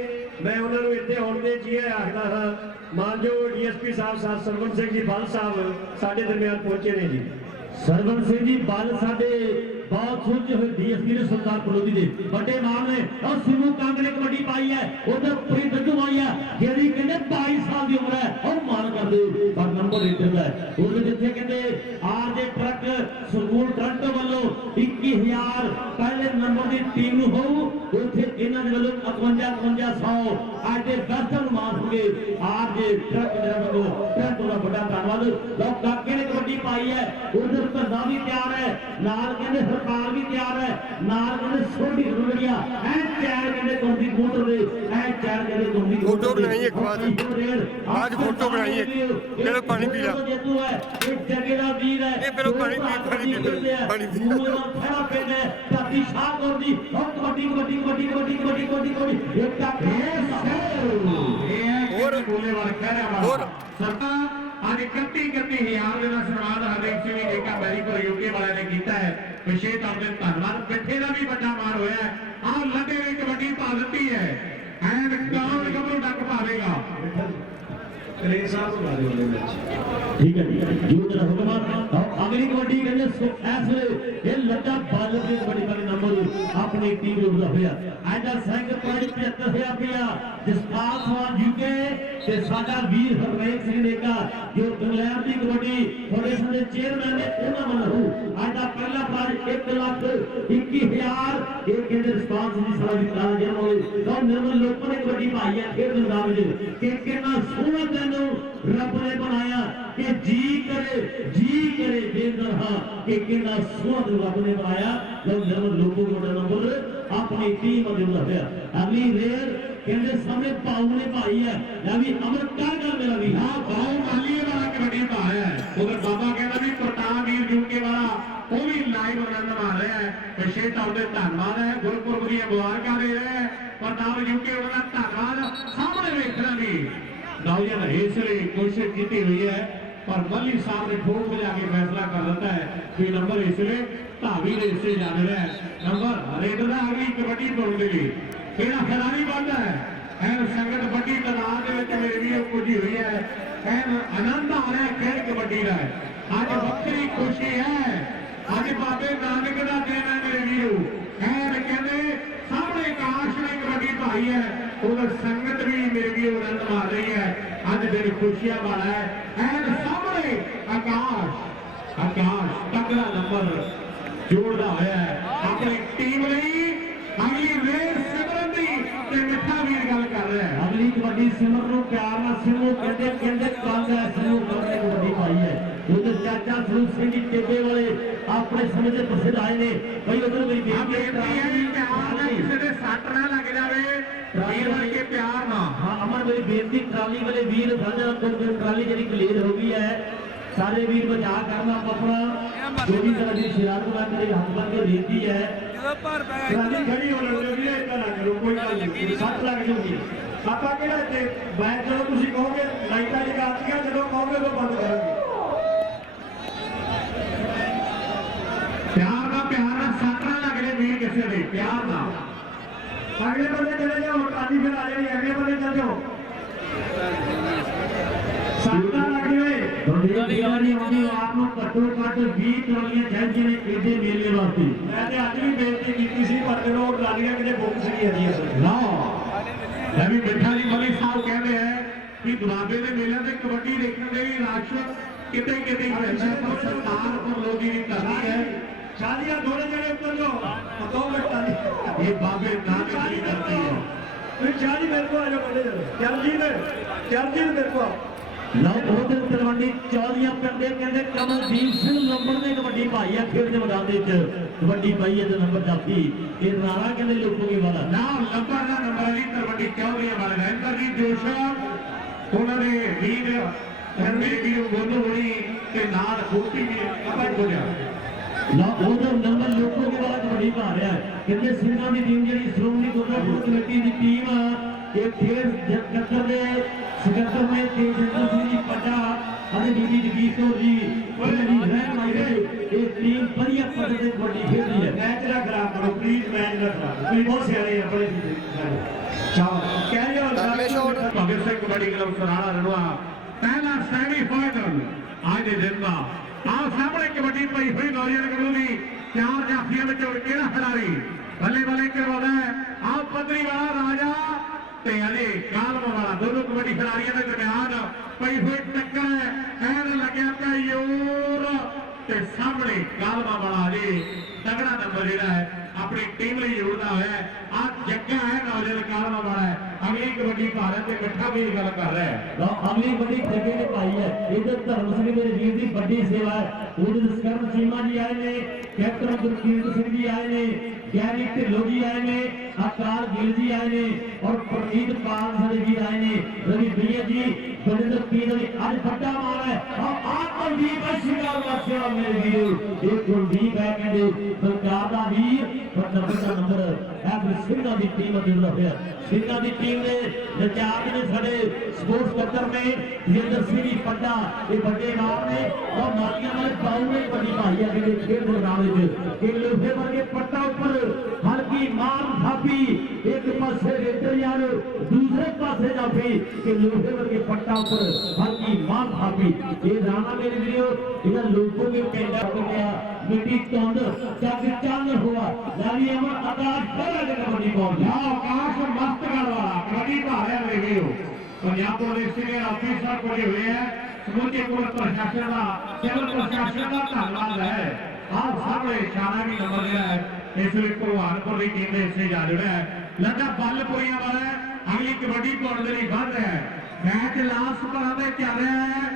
ਮੈਂ ਉਹਨਾਂ ਨੂੰ ਇੱਥੇ ਆਉਣ ਦੇ ਜੀ ਆਖਦਾ ਹਾਂ। ਮਾਨਯੋਗ ਡੀਐਸਪੀ ਸਾਹਿਬ ਸਰਵਣ ਸਿੰਘ ਜੀ ਬਲ ਸਾਹਿਬ ਸਾਡੇ ਦਰਮਿਆਨ ਪਹੁੰਚੇ ਨੇ ਜੀ। ਸਰਵਣ ਸਿੰਘ ਜੀ ਬਲ ਸਾਡੇ ਬਹੁਤ ਸੁਲਝੇ ਹੋਏ ਡੀਐਸਪੀ ਨੇ ਸੁਲਤਾਨ ਕਲੋਨੀ ਦੇ ਵੱਡੇ ਮਾਨ ਨੇ। ਔਰ ਸਿਮੂ ਕੰਗ ਨੇ ਕਬੱਡੀ ਪਾਈ ਹੈ, ਉਧਰ ਪ੍ਰੀਤ ਦੱਜੂ ਆਈ ਹੈ ਜਿਹੜੀ ਕਹਿੰਦੇ 22 ਸਾਲ ਦੀ ਉਮਰ ਹੈ। ਔਰ ਮਾਨ ਕਰਦੇ ਪਰ ਨੰਬਰ ਰੇਟਰ ਦਾ ਉਹਦੇ ਜਿੱਥੇ ਕਹਿੰਦੇ ਆਰ ਦੇ ਟਰੱਕ ਸਕੂਲ ਟਰੱਕ ਵੱਲੋਂ 21000 ਪਹਿਲੇ ਨੰਬਰ ਦੀ ਟੀਮ ਨੂੰ ਹੋਊ, ਉੱਥੇ ਇਹਨਾਂ ਦੇ ਵੱਲੋਂ 51-5100 ਅੱਜ ਦੇ ਬੈਸਟਾਂ ਨੂੰ ਮਾਨ ਹੋਗੇ। ਆਰ ਦੇ ਟਰੱਕ ਜਿਹੜਾ ਵੱਲੋਂ ਟਰੱਕ ਦਾ ਵੱਡਾ ਧੰਨਵਾਦ। ਲੋਕ ਕਾਕੇ ਨੇ ਕਬੱਡੀ ਪਾਈ ਹੈ, ਉਧਰ ਧੰਦਾ ਵੀ ਤਿਆਰ ਹੈ, ਨਾਲ ਕਹਿੰਦੇ ਸਰਕਾਰ ਵੀ ਤਿਆਰ ਹੈ, ਨਾਲ ਕਹਿੰਦੇ ਛੋਟੀ ਰੁੜੀਆਂ ਐ ਚਾਰ ਕਹਿੰਦੇ ਕੰਪਿਊਟਰ ਦੇ ਐ ਚਾਰ ਕਹਿੰਦੇ ਕੰਪਿਊਟਰ फोटो बनाई एक बात आज फोटो बनाई एक चलो पानी पी ला ਜੇਤੂ ਹੈ ਇਹ ਜੱਗੇ ਦਾ ਵੀਰ ਹੈ। ਇਹ ਫਿਰ ਪਾਣੀ ਪੀ ਖੜਾ ਪਿੰਡ ਹੈ ਧਰਤੀ ਸ਼ਾਹ ਕੋਰ ਦੀ ਕਬੱਡੀ ਕਬੱਡੀ ਕਬੱਡੀ ਕਬੱਡੀ ਕਬੱਡੀ ਕਬੱਡੀ ਕਬੱਡੀ ਇੱਕ ਟੱਕ ਹੋਰ ਬੋਲੇ ਵਾਲਾ ਕਹਿ ਰਿਹਾ ਹੋਰ ਸਰਤਾ ਅੱਜ 31,000 ਦੇ ਦਾ ਸਨਮਾਨ ਹਰਦੀਪ ਸਿੰਘ ਨੇਕਾ ਮੈਰੀਪੁਰ ਯੂਕੇ ਵਾਲਿਆਂ ਨੇ ਕੀਤਾ ਹੈ। ਵਿਸ਼ੇਸ਼ ਤੌਰ ਤੇ ਧੰਨਵਾਦ। ਪਿੱਠੇ ਦਾ ਵੀ ਵੱਡਾ ਮਾਣ ਹੋਇਆ ਹੈ। ਆਹ ਲੱਡੇ ਨੇ ਕਬੱਡੀ ਪਾ ਦਿੱਤੀ ਹੈ ਐਂਡ ਕਾਲ ਗੱਭਰੂ ਡੱਕ ਪਾਵੇਗਾ। ਕਲੇਰ ਸਾਹਿਬ ਬੁਲਾ ਦਿਓ ਉਹਦੇ ਵਿੱਚ। ਠੀਕ ਹੈ ਜੀ ਜੋ ਜਰਾ ਹੁਕਮ ਅਗਲੀ ਕਬੱਡੀ ਕਹਿੰਦੇ ਇਸ ਵੇਲੇ ਇਹ ਲੱਡਾ ਬਾਲ ਦੇ ਬੜੀ ਬੜੀ ਨੰਬਰ ਆਪਣੀ ਟੀਮ ਨੂੰ ਉੱਡਦਾ ਹੋਇਆ। ਅੱਜ ਦਾ ਸੈਕਿੰਡ ਪ੍ਰਾਈਜ਼ 75000 ਰੁਪਇਆ ਜਸਪਾਲ ਸਵਾਨ ਯੂਕੇ ਤੇ ਸਾਡਾ ਵੀਰ ਹਰਮੇਕ ਸਿੰਘ ਨੇਕਾ ਜੋ ਇੰਗਲੈਂਡ ਦੀ ਕਬੱਡੀ ਫਾਊਂਡੇਸ਼ਨ ਦੇ ਚੇਅਰਮੈਨ ਨੇ ਉਹਨਾਂ ਵੱਲੋਂ ਅੱਜ ਦਾ ਪਹਿਲਾ ਪ੍ਰਾਈਜ਼ 1,21,000 ਇਹ ਕਹਿੰਦੇ ਰਿਸਪਾਂਸ ਦੀ ਸਾਡੀ ਕਾਲ ਜਿਹਨਾਂ ਤੋਂ ਨਿਰਮਲ ਲੋਕਾਂ ਨੇ ਕਬੱਡੀ ਪਾਈ ਹੈ ਖੇਡ ਮੈਦਾਨ ਵਿੱਚ ਕਿ ਕਿੰਨਾ ਸੋਹਣਾ ਤੈਨੂੰ ਰੱਬ ਨੇ ਬਣਾਇਆ ਕਿ ਜੀ ਕਰੇ ਬੇਦਰ ਹਾਂ ਕਿ ਕਿੰਨਾ ਸੋਹਣਾ ਰੱਬ ਨੇ ਬਣਾਇਆ। ਲੋਕ ਨਿਰਮਲ ਲੋਕੋ ਕੋਲ ਨੰਬਰ ਆਪਣੀ ਟੀਮ ਦੇ ਉੱਤੇ ਹੋਇਆ। ਅਗਲੀ ਰੇਡ ਕਹਿੰਦੇ ਸਾਹਮਣੇ ਪਾਉ ਨੇ ਭਾਈ ਹੈ ਲੈ ਵੀ ਅਮਰਕਾ ਗੱਲ ਮੇਰਾ ਵੀ ਹਾਂ ਪਾਉ ਮਾਲੀਏ ਵਾਲਾ ਕਬੱਡੀ ਪਾਇਆ ਹੈ। ਉਧਰ ਬਾਬਾ ਕਹਿੰਦਾ ਵੀ ਪ੍ਰਤਾਪ ਵੀਰ ਯੂਕੇ ਵਾਲਾ ਉਹ ਵੀ ਲਾਈਵ ਆਨੰਦ ਮਾਣ ਰਿਹਾ ਹੈ। ਵਿਸ਼ੇਸ਼ ਤੌਰ ਤੇ ਧੰਨਵਾਦ ਹੈ ਗੁਰਪੁਰਬ ਦੀਆਂ ਮੁਬਾਰਕਾਂ ਦੇ ਰਿਹਾ ਹੈ ਪ੍ਰਤਾਪ ਯੂਕੇ ਵਾਲਾ ਧੰਨਵਾਦ। ਸਾਹਮਣੇ ਵੇਖਣਾ ਵੀ ਨੌਜਵਾਨ ਇਸ ਲਈ ਕੋਸ਼ਿਸ਼ ਕੀਤੀ ਹੋਈ ਹੈ ਪਰ ਮੱਲੀ ਸਾਹਿਬ ਨੇ ਠੋਕ ਵਜਾ ਕੇ ਫੈਸਲਾ ਕਰ ਦਿੱਤਾ ਹੈ ਕਿ ਨੰਬਰ ਇਸ ਲਈ ਧਾਵੀ ਦੇ ਹਿੱਸੇ ਜਾ ਰਿਹਾ ਹੈ। ਨੰਬਰ ਰੇਡ ਦਾ ਅਗਲੀ ਕਬੱਡੀ ਪਾਉਣ ਦੇ ਲਈ ਕਿਹੜਾ ਖਿਡਾਰੀ ਬਣਦਾ ਹੈ। ਐਨ ਸੰਗਤ ਵੱਡੀ ਤਾਦਾਦ ਦੇ ਵਿੱਚ ਮੇਰੇ ਵੀਰੋ ਪੁੱਜੀ ਹੋਈ ਹੈ। ਐਨ ਆਨੰਦ ਆ ਰਿਹਾ ਖੇਡ ਕਬੱਡੀ ਦਾ। ਅੱਜ ਵੱਖਰੀ ਖੁਸ਼ੀ ਹੈ। ਅੱਜ ਬਾਬੇ ਨਾਨਕ ਦਾ ਦਿਨ ਹੈ ਮੇਰੇ ਵੀਰੋ। ਐਨ ਕਹਿੰਦੇ ਸਾਹਮਣੇ ਕਾਸ਼ ਨੇ ਕਬੱਡੀ ਪਾਈ ਹੈ ਉਹਦਾ ਸੰਗਤ ਵੀ ਮੇਰੇ ਵੀਰੋ ਆਨੰਦ ਮਾਰ ਰਹੀ ਹੈ। ਅੱਜ ਦਿਨ ਖੁਸ਼ੀਆਂ ਵਾਲਾ ਹੈ। ਐਨ ਸਾਹਮਣੇ ਆਕਾਸ਼ ਤਕੜਾ ਨੰਬਰ ਜੋੜਦਾ ਹੋਇਆ ਹੈ ਆਪਣੀ ਟੀਮ ਲਈ। ਅਗਲੀ ਰੇਸ ਸਿਮਰਨ ਦੀ ਤੇ ਮਿੱਠਾ ਵੀਰ ਗੱਲ ਕਰ ਰਿਹਾ ਹੈ। ਅਗਲੀ ਕਬੱਡੀ ਸਿਮਰ ਨੂੰ ਪਿਆਰ ਨਾਲ ਸਿਮੂ ਕਹਿੰਦੇ ਕੰਗ ਹੈ ਸਿਮੂ ਕੰਗ ਨੇ ਕਬੱਡੀ ਪਾਈ ਹੈ। ਉਹਦੇ ਚਾਚਾ ਸਰੂਪ ਸਿੰਘ ਜੀ ਟੇਬੇ ਵਾਲੇ ਆਪਣੇ ਸਮੇਂ ਦੇ ਪ੍ਰਸਿੱਧ ਆਏ ਨੇ ਬਈ ਉਧਰ ਮੇਰੀ ਬੇਟੀ ਹੈ ਵੀ ਪਿਆਰ ਨਾਲ ਕਿਸੇ ਦੇ ਸੱਟ ਨਾ ਲੱਗ ਜਾਵੇ ਵੀਰ ਬਣ ਕੇ ਪਿਆਰ ਨਾਲ। ਹਾਂ ਅਮਰ ਮੇਰੀ ਬੇਨਤੀ ਟਰਾਲੀ ਵਾਲੇ ਵੀਰ ਸਾਡਾ ਟਰਾਲੀ ਜਿਹੜੀ ਕਲੀਅਰ ਹੋ ਗਈ ਹੈ ਸਾਰੇ ਵੀਰ ਬਚਾ ਕਰਨਾ ਆਪਣਾ ਜੋ ਵੀ ਤਰ੍ਹਾਂ ਦੀ ਸ਼ਰਾਰਤ ਨਾ ਕਰੇ ਹੱਥ ਬੰਨ ਕੇ ਬੇਨਤੀ ਹੈ। ਟਰਾਲੀ ਖੜੀ ਹੋ ਲੱਗੇ ਵੀਰੇ ਇਦਾਂ ਨਾ ਕਰੋ ਕੋਈ ਗੱਲ ਨਹੀਂ ਸੱਟ ਲੱਗ ਜੂਗੀ। ਆਪਾਂ ਕਿਹੜਾ ਇੱਥੇ ਬੈਠ ਜਦੋਂ ਤੁਸੀਂ ਕਹੋਗੇ ਲਾਈਟਾਂ ਜਗਾਤੀਆਂ ਜਦੋਂ ਕਹੋਗੇ ਉਹ ਬੰਦ ਕਰਾਂਗੇ। ਪਿਆਰ ਨਾਲ ਸੱਟ ਨਾ ਲੱਗ ਜੇ ਵੀਰ ਕਿਸੇ ਦੇ ਪਿਆਰ ਨਾਲ। ਅਗਲੇ ਬੰਦੇ ਚਲੇ ਜਾਓ ਟਰਾਲੀ ਫਿਰ ਆ ਜਾਣੀ ਅਗਲੇ ਬੰਦੇ ਚੱਲ ਜਾਓ ਸੱਟ ਨਾ ਲੱਗ ਜਾਵੇ। ਟਰਾਲੀ ਆਉਂਦੀ ਆਪ ਨੂੰ ਘੱਟੋ ਘੱਟ 20 ਟਰਾਲੀਆਂ ਚਾਹੀਦੀਆਂ ਨੇ ਇਹਦੇ ਮੇਲੇ ਵਾਸਤੇ। ਮੈਂ ਤੇ ਅੱਜ ਵੀ ਬੇਨਤੀ ਕੀਤੀ ਸੀ ਪਰ ਜਦੋਂ ਉਹ ਟਰਾਲੀਆਂ ਕਿਤੇ ਬੁੱਕ ਸੀਗੀਆਂ ਜੀ ਅਸਲ ਨਾ ਮੈਂ ਵੀ ਮਿੱਠਾ ਜੀ ਮਲੀ ਸਾਹਿਬ ਕਹਿੰਦੇ ਹੈ ਕਿ ਦੁਆਬੇ ਦੇ ਮੇਲਿਆਂ ਤੇ ਕਬੱਡੀ ਦੇਖਣ ਦੇ ਵੀ ਰਸ਼ ਕਿਤੇ ਪੈਂਦਾ ਪਰ ਸਰਕਾਰ ਤੋਂ ਲੋਕੀ ਦੀ ਧਰਤੀ ਹੈ। ਸ਼ਾਦੀਆਂ ਦੋਨੇ ਜਣੇ ਉੱਤਰ ਜਾਓ 2 ਮਿੰਟਾਂ ਦੀ ਇਹ ਬਾਬੇ ਨਾਨਕ ਦੀ ਧਰਤੀ ਹੈ। ਤੁਸੀਂ ਸ਼ਾਦੀ ਮੇਰੇ ਕੋਲ ਆ ਜਾਓ ਬੰਦੇ ਚਰਨਜੀਤ ਮੇਰੇ ਕੋਲ ਲਓ ਉਧਰ ਤਲਵੰਡੀ ਚੌਧਰੀਆਂ ਪਿੰਡ ਦੇ ਕਹਿੰਦੇ ਕਮਲਦੀਪ ਸਿੰਘ ਲੰਬੜ ਨੇ ਕਬੱਡੀ ਪਾਈ ਆ ਖੇਡ ਦੇ ਮੈਦਾਨ ਦੇ ਵਿੱਚ ਕਬੱਡੀ ਪਾਈ ਹੈ ਤੇ ਨੰਬਰ ਜਾਫੀ ਇਹ ਰਾਣਾ ਕਹਿੰਦੇ ਲੋਕੋਗੇ ਵਾਲਾ ਨਾ ਲੰਬਰ ਦਾ ਨੰਬਰ ਲਈ ਤਰਵੰਡੀ ਚੌਧਰੀਆਂ ਵਾਲੇ ਦਾ ਇੰਦਰਜੀਤ ਜੋਸ਼ਾ ਉਹਨਾਂ ਦੇ ਵੀਰ ਮੇਰੇ ਵੀਰ ਗੋਨੂ ਹੋਣੀ ਤੇ ਨਾਲ ਖੋਤੀ ਵੀ ਕਬੱਡੀ ਹੋ ਜਾ ਨਾ ਉਧਰ ਨੰਬਰ ਲੋਕੋਗੇ ਵਾਲਾ ਕਬੱਡੀ ਪਾ ਰਿਹਾ ਹੈ ਕਹਿੰਦੇ ਸਿੰਘਾਂ ਦੀ ਟੀਮ ਜਿਹੜੀ ਸ਼੍ਰੋਮਣੀ ਗੁਰਦੁਆਰਾ ਕਮੇਟੀ ਦੀ ਟੀਮ ਆ ਇਹ ਖੇਡ ਜੱਕਰ ਦੇ ਸਕੱਤਰ ਨੇ ਤੇਜਿੰਦਰ ਸਿੰਘ ਜੀ ਪੱਟਾ ਅਤੇ ਬੀਬੀ ਜਗੀਰ ਕੌਰ ਜੀ ਉਹਨਾਂ ਦੀ ਰਹਿਨਮਾਈ ਦੇ ਇਹ ਟੀਮ ਵਧੀਆ ਪੱਧਰ ਤੇ ਕਬੱਡੀ ਖੇਡਦੀ ਹੈ ਮੈਚ ਨਾ ਖਰਾਬ ਕਰੋ ਪਲੀਜ਼ ਮੈਚ ਨਾ ਖਰਾਬ ਤੁਸੀਂ ਬਹੁਤ ਸਿਆਣੇ ਆ ਬੜੇ ਸ਼ਾਬਾਸ਼ ਕਹਿ ਜਾਓ ਅਗਲੇ ਸ਼ਾਟ ਭਗਤ ਸਿੰਘ ਕਬੱਡੀ ਕਲੱਬ ਸਰਾਣਾ ਰਣਵਾ ਪਹਿਲਾ ਸੈਮੀਫਾਈਨਲ ਅੱਜ ਦੇ ਦਿਨ ਦਾ ਆਹ ਸਾਹਮਣੇ ਕਬੱਡੀ ਪਈ ਹੋਈ ਨੌਜਵਾਨ ਗੱਲੋਂ ਦੀ ਚਾਰ ਜਾਫੀਆਂ ਵਿੱਚੋਂ ਕਿਹੜਾ ਖਿਡਾਰੀ ਬੱਲੇ ਬੱਲੇ ਕਰਵਾਉਂਦਾ ਹੈ ਆਹ ਪੱਧਰੀ ਵਾਲਾ ਰਾਜਾ ਤੇ ਅਜੇ ਕਾਲਮ ਵਾਲਾ ਦੋਨੋਂ ਕਬੱਡੀ ਖਿਡਾਰੀਆਂ ਦੇ ਦਰਮਿਆਨ ਪਈ ਹੋਈ ਟੱਕਰ ਹੈ ਐਨ ਲੱਗਿਆ ਪਿਆ ਯੋਰ ਤੇ ਸਾਹਮਣੇ ਕਾਲਮਾ ਵਾਲਾ ਜੀ ਤਗੜਾ ਨੰਬਰ ਜਿਹੜਾ ਹੈ ਆਪਣੀ ਟੀਮ ਲਈ ਜੋੜਦਾ ਹੋਇਆ ਆ ਜੱਗਾ ਹੈ ਨੌਜਵਾਨ ਕਾਲਮਾ ਵਾਲਾ ਹੈ ਅਗਲੀ ਕਬੱਡੀ ਭਾਰਤ ਤੇ ਇਕੱਠਾ ਵੀ ਗੱਲ ਕਰ ਰਿਹਾ ਹੈ ਲਓ ਅਗਲੀ ਵੱਡੀ ਠੇਕੇ ਨੇ ਪਾਈ ਹੈ ਇਧਰ ਧਰਮ ਸਿੰਘ ਮੇਰੇ ਵੀਰ ਦੀ ਵੱਡੀ ਸੇਵਾ ਹੈ ਉਹਦੇ ਦਸਕਰਨ ਚੀਮਾ ਜੀ ਆਏ ਨੇ ਕੈਪਟਨ ਗੁਰਕੀਰਤ ਸਿੰਘ ਜੀ ਆਏ ਨੇ ਗਿਆਨੀ ਢਿੱਲੋਂ ਜੀ ਆਏ ਨੇ ਅਕਾਲ ਗਿੱਲ ਜੀ ਆਏ ਨੇ ਔਰ ਪ੍ਰਨੀਤ ਪਾਲ ਸਾਡੇ ਵੀਰ ਆਏ ਨੇ ਰਵੀ ਭਈਆ ਜੀ ਬਰਿੰਦਰ ਪੀਰ ਜੀ ਅੱਜ ਵੱਡਾ ਮਾਲ ਹੈ ਆਹ ਕੁਲਦੀਪ ਹੈ ਸ਼ਿਕਾਰ ਵਾਸਿਆ ਮੇਰੇ ਵੀਰ ਇਹ ਕੁਲਦੀਪ ਹੈ ਕਹਿੰਦੇ ਸਰਕਾਰ ਦਾ ਵੀਰ ਪਰ ਨੰਬਰ ਐਵਰੀ ਸਿੰਘਾਂ ਦੀ ਟੀਮ ਦੇ ਨਾਲ ਹੋਇਆ ਸਿੰਘਾਂ ਦੀ ਟੀਮ ਦੇ ਇੰਚਾਰਜ ਨੇ ਸਾਡੇ ਸਪੋਰਟਸ ਸਕੱਤਰ ਨੇ ਜਿੰਦਰ ਸਿੰਘ ਜੀ ਪੱਡਾ ਇਹ ਵੱਡੇ ਨਾਮ ਨੇ ਔਰ ਮਾਲੀਆਂ ਵਾਲੇ ਬਾਉ ਨੇ ਵੱਡੀ ਭਾਈ ਆ ਜਿਹੜੇ ਖੇਡ ਦੇ ਮੈਦਾਨ ਵਿੱਚ ਇਹ ਲੋਹੇ ਵਰਗੇ ਪੱਟਾ ਉੱਪਰ ਹਲਕੀ ਮਾਰ ਥਾਪੀ ਇੱਕ ਪਾਸੇ ਰੇਡਰ ਯਾਰ ਦੂਸਰੇ ਪਾਸੇ ਜਾਫੀ ਕਿ ਲੋਹੇ ਵਰਗੇ ਪੱਟਾ ਉੱਪਰ ਹਲਕੀ ਮਾਰ ਥਾਪੀ ਇਹ ਰਾਣਾ ਮੇਰੇ ਵੀਰੋ ਇਹਨਾਂ ਲੋਕੋ ਦੇ ਪਿੰਡਾ ਹੋ ਗਿਆ ਮਿੱਟੀ ਧੁੰਦ ਜੱਗ ਚੰਨ ਹੋਆ ਲਾਵੀ ਅਮਰ ਆਕਾਸ਼ ਖੜਾ ਦੇ ਕਬੱਡੀ ਬਾਲ ਨਾ ਆਕਾਸ਼ ਮਸਤਗੜ ਵਾਲਾ ਕਬੱਡੀ ਭਾਰਿਆ ਮੇਰੇ ਵੀਰੋ ਪੰਜਾਬ ਪੁਲਿਸ ਦੇ ਅਫੀਸਰ ਕੋਲੇ ਹੋਏ ਹੈ ਸਮੁੱਚੇ ਪੁਲਿਸ ਪ੍ਰਸ਼ਾਸਨ ਦਾ ਸਿਵਲ ਪ੍ਰਸ਼ਾਸਨ ਦਾ ਧੰਨਵਾਦ ਹੈ ਆਹ ਸਾਹਮਣੇ ਸ਼ਾਨਾ ਵੀ ਨੰਬਰ ਜਿਹੜਾ ਹੈ ਇਸ ਲਈ ਭਗਵਾਨਪੁਰ ਦੀ ਟੀਮ ਦੇ ਹਿੱਸੇ ਜਾ ਜੁੜਿਆ ਹੈ ਲੱਗਾ ਬੱਲਪੁਰੀਆਂ ਵਾਲਾ ਅਗਲੀ ਕਬੱਡੀ ਪਾਉਣ ਦੇ ਲਈ ਵੱਧ ਰਿਹਾ ਹੈ ਮੈਚ ਲਾਸਟ ਭਰਾਂ ਦੇ ਚੱਲ ਰਿਹਾ ਹੈ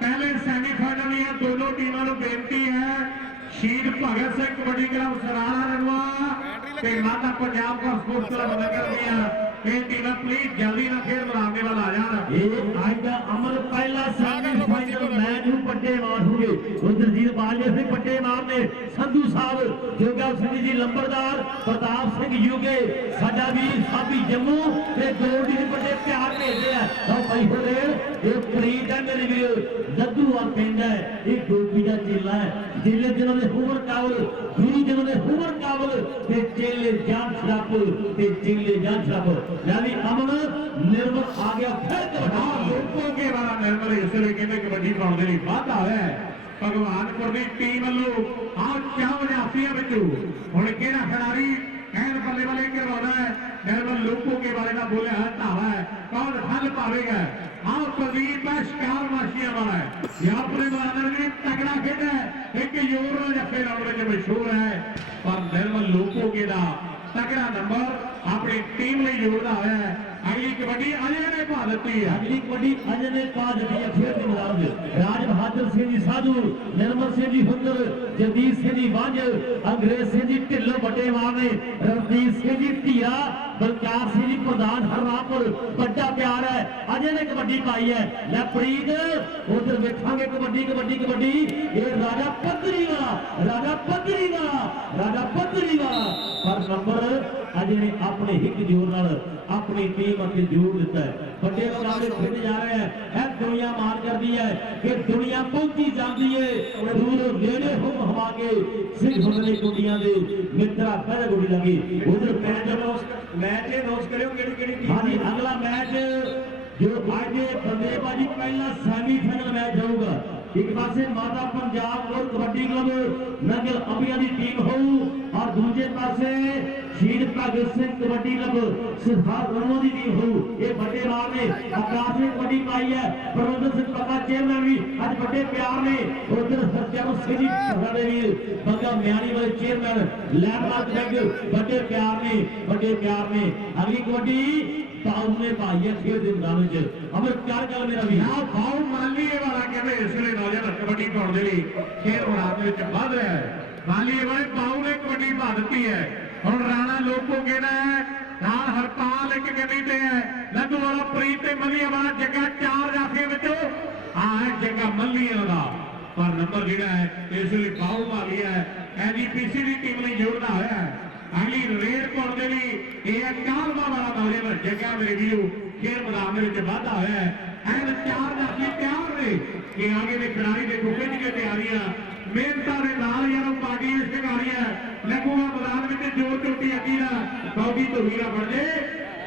ਪਹਿਲੇ ਸੈਮੀਫਾਈਨਲ ਦੀਆਂ ਦੋਨੋਂ ਟੀਮਾਂ ਨੂੰ ਬੇਨਤੀ ਹੈ ਸ਼ਹੀਦ ਭਗਤ ਸਿੰਘ ਕਬੱਡੀ ਕਲੱਬ ਸਰਾਣਾ ਰਣਵਾ ਤੇ ਮਾਤਾ ਪੰਜਾਬ ਦਾ ਸਪੋਰਟਸ ਕਲੱਬ ਨਗਰ ਦੀਆਂ ਇਹ ਟੀਮਾਂ ਪਲੀਜ਼ ਜਲਦੀ ਨਾਲ ਖੇਡ ਮੈਦਾਨ ਦੇ ਵੱਲ ਆ ਜਾਣ ਇਹ ਅੱਜ ਦਾ ਅਮਰ ਪਹਿਲਾ ਸੈਮੀਫਾਈਨਲ ਮੈਚ ਨੂੰ ਪੱਟੇ ਮਾਰੂਗੇ ਉਧਰਜੀਤ ਬਾਜਵੇ ਸਿੰਘ ਪੱਟੇ ਮਾਰਨੇ ਸੰਧੂ ਸਾਹਿਬ ਜੋਗਾ ਸਿੰਘ ਜੀ ਲੰਬਰਦਾਰ ਪ੍ਰਤਾਪ ਸਿੰਘ ਯੂਕੇ ਸਾਡਾ ਵੀਰ ਸਾਬੀ ਜੰਮੂ ਤੇ ਗੋਲਡੀ ਦੇ ਵੱਡੇ ਪਿਆਰ ਭੇਜਦੇ ਆ ਲਓ ਭਾਈ ਹੋਰੇ ਇਹ ਫਰੀਦ ਹੈ ਮੇਰੇ ਵੀਰ ਲੱਦੂਵਾਲ ਪਿੰਡ ਹੈ ਇਹ ਗੋਪੀ ਦਾ ਚੇਲਾ ਹੈ ਚੇਲੇ ਜਿਹਨਾਂ ਦੇ ਹੁਮਰ ਕਾਬਲ ਗੁਰੂ ਜਿਹਨਾਂ ਦੇ ਹੁਮਰ ਕਾਬਲ ਤੇ ਚੇਲੇ ਜਾਨ ਛਰਾਪ ਤੇ ਚੇਲੇ ਜਾਨ ਛਰਾਪ ਯਾਨੀ ਅਮਨ ਨਿਰਮਲ ਆ ਗਿਆ ਫਿਰ ਕਬੱਡੀ ਲੋਕੋ ਕੇ ਵਾਲਾ ਨਿਰਮਲ ਇਸ ਲਈ ਕਹਿੰਦੇ ਕਬੱਡੀ ਪਾਉਣ ਦੇ ਲਈ ਵਾਧਾ ਹੋਇਆ ਹੈ ਭਗਵਾਨਪੁਰ ਦੀ ਟੀਮ ਵੱਲੋਂ ਆਹ ਚਾਹ ਜਾਫੀਆਂ ਵਿੱਚੋਂ ਹੁਣ ਕਿਹੜਾ ਖਿਡਾਰੀ ਐਨ ਬੱਲੇ ਬੱਲੇ ਕਰਵਾਉਣਾ ਹੈ ਨਿਰਮਲ ਲੋਕੋ ਕੇ ਵਾਲੇ ਦਾ ਬੋਲਿਆ ਹੈ ਧਾਵਾ ਹੈ ਕੌਣ ਹੱਲ ਪਾਵੇਗਾ ਆਹ ਕੁਲਦੀਪ ਹੈ ਸ਼ਿਕਾਰ ਵਾਸੀਆਂ ਵਾਲਾ ਹੈ ਇਹ ਆਪਣੇ ਬਾਦਰ ਵੀ ਤਗੜਾ ਖੇਡ ਹੈ ਇੱਕ ਯੋਰ ਨਾਲ ਜੱਫੇ ਲਾਉਣ ਵਿੱਚ ਮਸ਼ਹੂਰ ਹੈ ਪਰ ਨਿਰਮਲ ਲੋਕੋ ਕੇ ਦਾ ਤਗੜਾ ਨੰਬਰ ਆਪਣੀ ਟੀਮ ਲਈ ਜੋੜਦਾ ਹੋਇਆ ਹੈ ਅਗਲੀ ਕਬੱਡੀ ਅਜੇ ਨੇ ਪਾ ਦਿੱਤੀ ਹੈ ਅਗਲੀ ਕਬੱਡੀ ਅਜੇ ਨੇ ਪਾ ਦਿੱਤੀ ਹੈ ਫਿਰ ਦੇ ਮੈਦਾਨ ਵਿੱਚ ਰਾਜ ਬਹਾਦਰ ਸਿੰਘ ਜੀ ਸਾਧੂ ਨਿਰਮਲ ਸਿੰਘ ਜੀ ਹੁੰਦਰ ਜਗਦੀਸ਼ ਸਿੰਘ ਜੀ ਵਾਂਝ ਅੰਗਰੇਜ਼ ਸਿੰਘ ਜੀ ਢਿੱਲੋਂ ਵੱਡੇ ਮਾਰ ਨੇ ਰਣਜੀਤ ਸਿੰਘ ਜੀ ਧੀਰਾ ਬਲਕਾਰ ਸਿੰਘ ਜੀ ਪ੍ਰਧਾਨ ਹਰਨਾਮਪੁਰ ਵੱਡਾ ਪਿਆਰ ਹੈ ਅਜੇ ਨੇ ਕਬੱਡੀ ਪਾਈ ਹੈ ਲੈ ਪ੍ਰੀਤ ਉਧਰ ਵੇਖਾਂਗੇ ਕਬੱਡੀ ਕਬੱਡੀ ਕਬੱਡੀ ਇਹ ਰਾਜਾ ਪੱਧਰੀ ਵਾਲਾ ਪਰ ਨੰਬਰ ਅਜੇ ਨੇ ਆਪਣੇ ਹਿੱਕ ਜੋਰ ਨਾਲ ਆਪਣੀ ਟੀਮ ਅੱਗੇ ਜੋੜ ਦਿੱਤਾ ਹੈ ਵੱਡੇ ਮੁਕਾਬਲੇ ਖੇਡ ਜਾ ਰਹੇ ਹੈ ਇਹ ਦੁਨੀਆ ਮਾਰ ਕਰਦੀ ਹੈ ਕਿ ਦੁਨੀਆ ਪਹੁੰਚੀ ਜਾਂਦੀ ਹੈ ਦੂਰ ਨੇੜੇ ਹਵਾ ਕੇ ਸਿੰਘ ਹੁੰਦੇ ਕੁੜੀਆਂ ਦੇ ਮਿੱਤਰਾ ਪਹਿਲੇ ਗੋਲੀ ਲੱਗੀ ਉਧਰ ਮੈਚ ਅਨਾਉਂਸ ਕਰਿਓ ਕਿਹੜੀ ਕਿਹੜੀ ਟੀਮ ਹਾਂਜੀ ਅਗਲਾ ਮੈਚ ਜੋ ਅੱਜ ਬੰਦੇਬਾਜ਼ੀ ਪਹਿਲਾ ਸੈਮੀਫਾਈਨਲ ਮੈਚ ਹੋਊਗਾ ਇੱਕ ਪਾਸੇ ਮਾਤਾ ਪੰਜਾਬ ਔਰ ਕਬੱਡੀ ਕਲੱਬ ਨਗਰ ਅੰਬੀਆਂ ਦੀ ਟੀਮ ਹੋਊ ਔਰ ਦੂਜੇ ਪਾਸੇ ਸ਼ਹੀਦ ਭਗਤ ਸਿੰਘ ਕਬੱਡੀ ਕਲੱਬ ਸਿਰਹਾਰ ਰਣਵਾ ਦੀ ਟੀਮ ਹੋਊ ਇਹ ਵੱਡੇ ਮਾਰ ਨੇ ਆਕਾਸ਼ ਨੇ ਕਬੱਡੀ ਪਾਈ ਹੈ ਪ੍ਰਬੰਧਕ ਸਿੰਘ ਪੱਕਾ ਚੇਅਰਮੈਨ ਵੀ ਅੱਜ ਵੱਡੇ ਪਿਆਰ ਨੇ ਉਧਰ ਸਰਜਨ ਸਿੰਘ ਜੀ ਸਾਡੇ ਵੀਰ ਬੰਗਾ ਮਿਆਣੀ ਵਾਲੇ ਚੇਅਰਮੈਨ ਲੈਂਡਮਾਰਕ ਬੈਂਕ ਵੱਡੇ ਪਿਆਰ ਨੇ ਅਗਲੀ ਕਬੱਡੀ ਪਾਉ ਨੇ ਭਾਈ ਹੈ ਖੇਡ ਦੇ ਮੈਦਾਨ ਵਿੱਚ ਅਮਰ ਕਰ ਗੱਲ ਮੇਰਾ ਵੀ ਆ ਬਾਉ ਮਾਲੀਏ ਵਾਲਾ ਕਹਿੰਦੇ ਇਸ ਵੇਲੇ ਨੌਜਵਾਨ ਕਬੱਡੀ ਪਾਉਣ ਦੇ ਲਈ ਖੇਡ ਮੈਦਾਨ ਦੇ ਵਿੱਚ ਵੱਧ ਰਿਹਾ ਹੈ। ਮਾਲੀਏ ਵਾਲੇ ਬਾਉ ਨੇ ਕਬੱਡੀ ਪਾ ਦਿੱਤੀ ਹੈ। ਹੁਣ ਰਾਣਾ ਲੋਕੋ ਕਿਹੜਾ ਹੈ ਨਾਲ ਹਰਪਾਲ ਇੱਕ ਗੱਡੀ ਤੇ ਹੈ। ਲੱਡੂ ਵਾਲਾ ਪ੍ਰੀਤ ਤੇ ਮੱਲੀਆਂ ਵਾਲਾ ਜੱਗਾ 4 ਜਾਫੀਆਂ ਵਿੱਚੋਂ ਆ ਹੈ ਜੱਗਾ ਮੱਲੀਆਂ ਦਾ ਪਰ ਨੰਬਰ ਜਿਹੜਾ ਹੈ ਇਸ ਵੇਲੇ ਬਾਉ ਮਾਲੀਆ ਹੈ ਐਜੀਪੀਸੀ ਦੀ ਟੀਮ ਲਈ ਜੋੜਦਾ ਹੋਇਆ ਹੈ। ਅਗਲੀ ਰੇਡ ਪਾਉਣ ਦੇ ਲਈ ਇਹ ਹੈ ਕਾਲਵਾ ਵਾਲਾ ਨੌਜਵਾਨ ਜੱਗਾ ਮੇਰੇ ਵੀਰੋ ਖੇਡ ਮੈਦਾਨ ਦੇ ਵਿੱਚ ਵਾਧਾ ਹੋਇਆ ਹੈ। ਐਨ 4 ਜਾਫੀ ਤਿਆਰ ਨੇ ਕਿ ਆਗੇ ਦੇ ਖਿਡਾਰੀ ਦੇ ਗੁੱਫੇ ਦੀਆਂ ਤਿਆਰੀਆਂ ਮਿਹਨਤਾਂ ਦੇ ਨਾਲ ਯਾਰੋ ਪਾਰਟੀ ਸ਼ਿਕਾਰੀਆਂ ਲੱਗੂਗਾ ਮੈਦਾਨ ਵਿੱਚ ਜੋਰ ਚੋਟੀ ਅੱਗੀ ਦਾ ਕੌਡੀ ਤੋਂ ਵੀਰਾ ਬਣ ਜੇ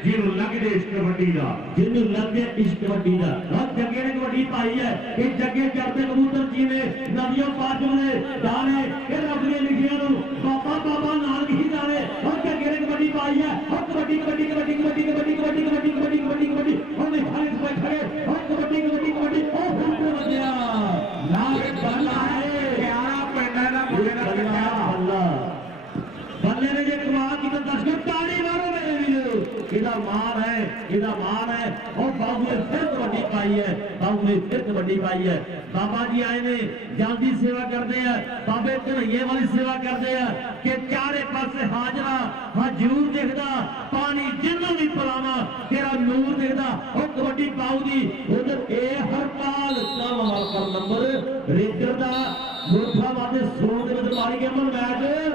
ਜਿਹਨੂੰ ਲੱਗਦੇ ਇਸ ਕਬੱਡੀ ਦਾ ਜਿਹਨੂੰ ਲੱਗਦੇ ਇਸ ਕਬੱਡੀ ਦਾ ਬਹੁਤ ਜੱਗੇ ਨੇ ਕਬੱਡੀ ਪਾਈ ਹੈ ਕਿ ਜੱਗੇ ਚੜਦੇ ਕਬੂਤਰ ਜੀਵੇ ਨਦੀਆਂ ਪਾਰ ਜੁੜੇ ਜਾਣੇ ਇਹ ਰੱਬ ਦੀਆਂ ਲਿਖੀਆਂ ਨੂੰ ਬਾਬਾ ਬਾਬਾ ਨਾਲ ਲਿਖੀ ਜਾਵੇ ਬਹੁਤ ਜੱਗੇ ਨੇ ਕਬੱਡੀ ਪਾਈ ਹੈ ਬਹੁਤ ਕਬੱਡੀ ਕਬੱਡੀ ਕਬੱਡੀ ਕਬੱਡੀ ਕਬੱਡੀ ਕਬੱਡੀ ਕਬੱਡੀ ਕਬੱਡੀ ਕਬੱਡੀ ਕਬੱਡੀ ਉਹਨੇ ਖਾਲੀ ਸਪੈ ਖੜੇ ਬਹੁਤ ਕਬੱਡੀ ਕਬੱਡੀ ਕਬੱਡੀ ਉਹ ਫੁੱਟ ਵੱਜਿਆ ਨਾਲ ਬੱਲਾ ਹੈ ਪਿਆਰਾ ਪਿੰਡ ਦਾ ਮੁੰਡੇ ਦਾ ਬੱਲਾ ਬੱਲੇ ਨੇ ਜੇ ਕਮਾਲ ਕੀਤਾ ਦਰਸ਼ਕ ਤਾੜੀ ਮਾਰੋ ਮੇਰੇ ਵੀਰੋ ਇਹਦਾ ਮਾਣ ਹੈ ਇਹਦਾ ਮਾਣ ਹੈ ਉਹ ਬਾਬੂ ਨੇ ਫਿਰ ਕਬੱਡੀ ਪਾਈ ਹੈ ਬਾਬੂ ਨੇ ਫਿਰ ਕਬੱਡੀ ਪਾਈ ਹੈ ਬਾਬਾ ਜੀ ਆਏ ਨੇ ਜਾਂਦੀ ਸੇਵਾ ਕਰਦੇ ਆ ਬਾਬੇ ਧਨਈਏ ਵਾਲੀ ਸੇਵਾ ਕਰਦੇ ਆ ਕਿ ਚਾਰੇ ਪਾਸੇ ਹਾਜ਼ਰਾ ਹਜੂਰ ਦਿਖਦਾ ਪਾਣੀ ਜਿੰਨੂੰ ਵੀ ਪਿਲਾਵਾਂ ਤੇਰਾ ਨੂਰ ਦਿਖਦਾ ਉਹ ਕਬੱਡੀ ਪਾਉ ਦੀ ਉਧਰ ਇਹ ਹਰਪਾਲ ਕਾਲਾ ਵਾਲਾ ਨੰਬਰ ਰੇਡਰ ਦਾ ਮੋਠਾ ਵਾਦੇ ਸੋਨ ਦੇ ਵਿੱਚ ਮਾਰੀ ਗਿਆ ਮਨ ਮੈਚ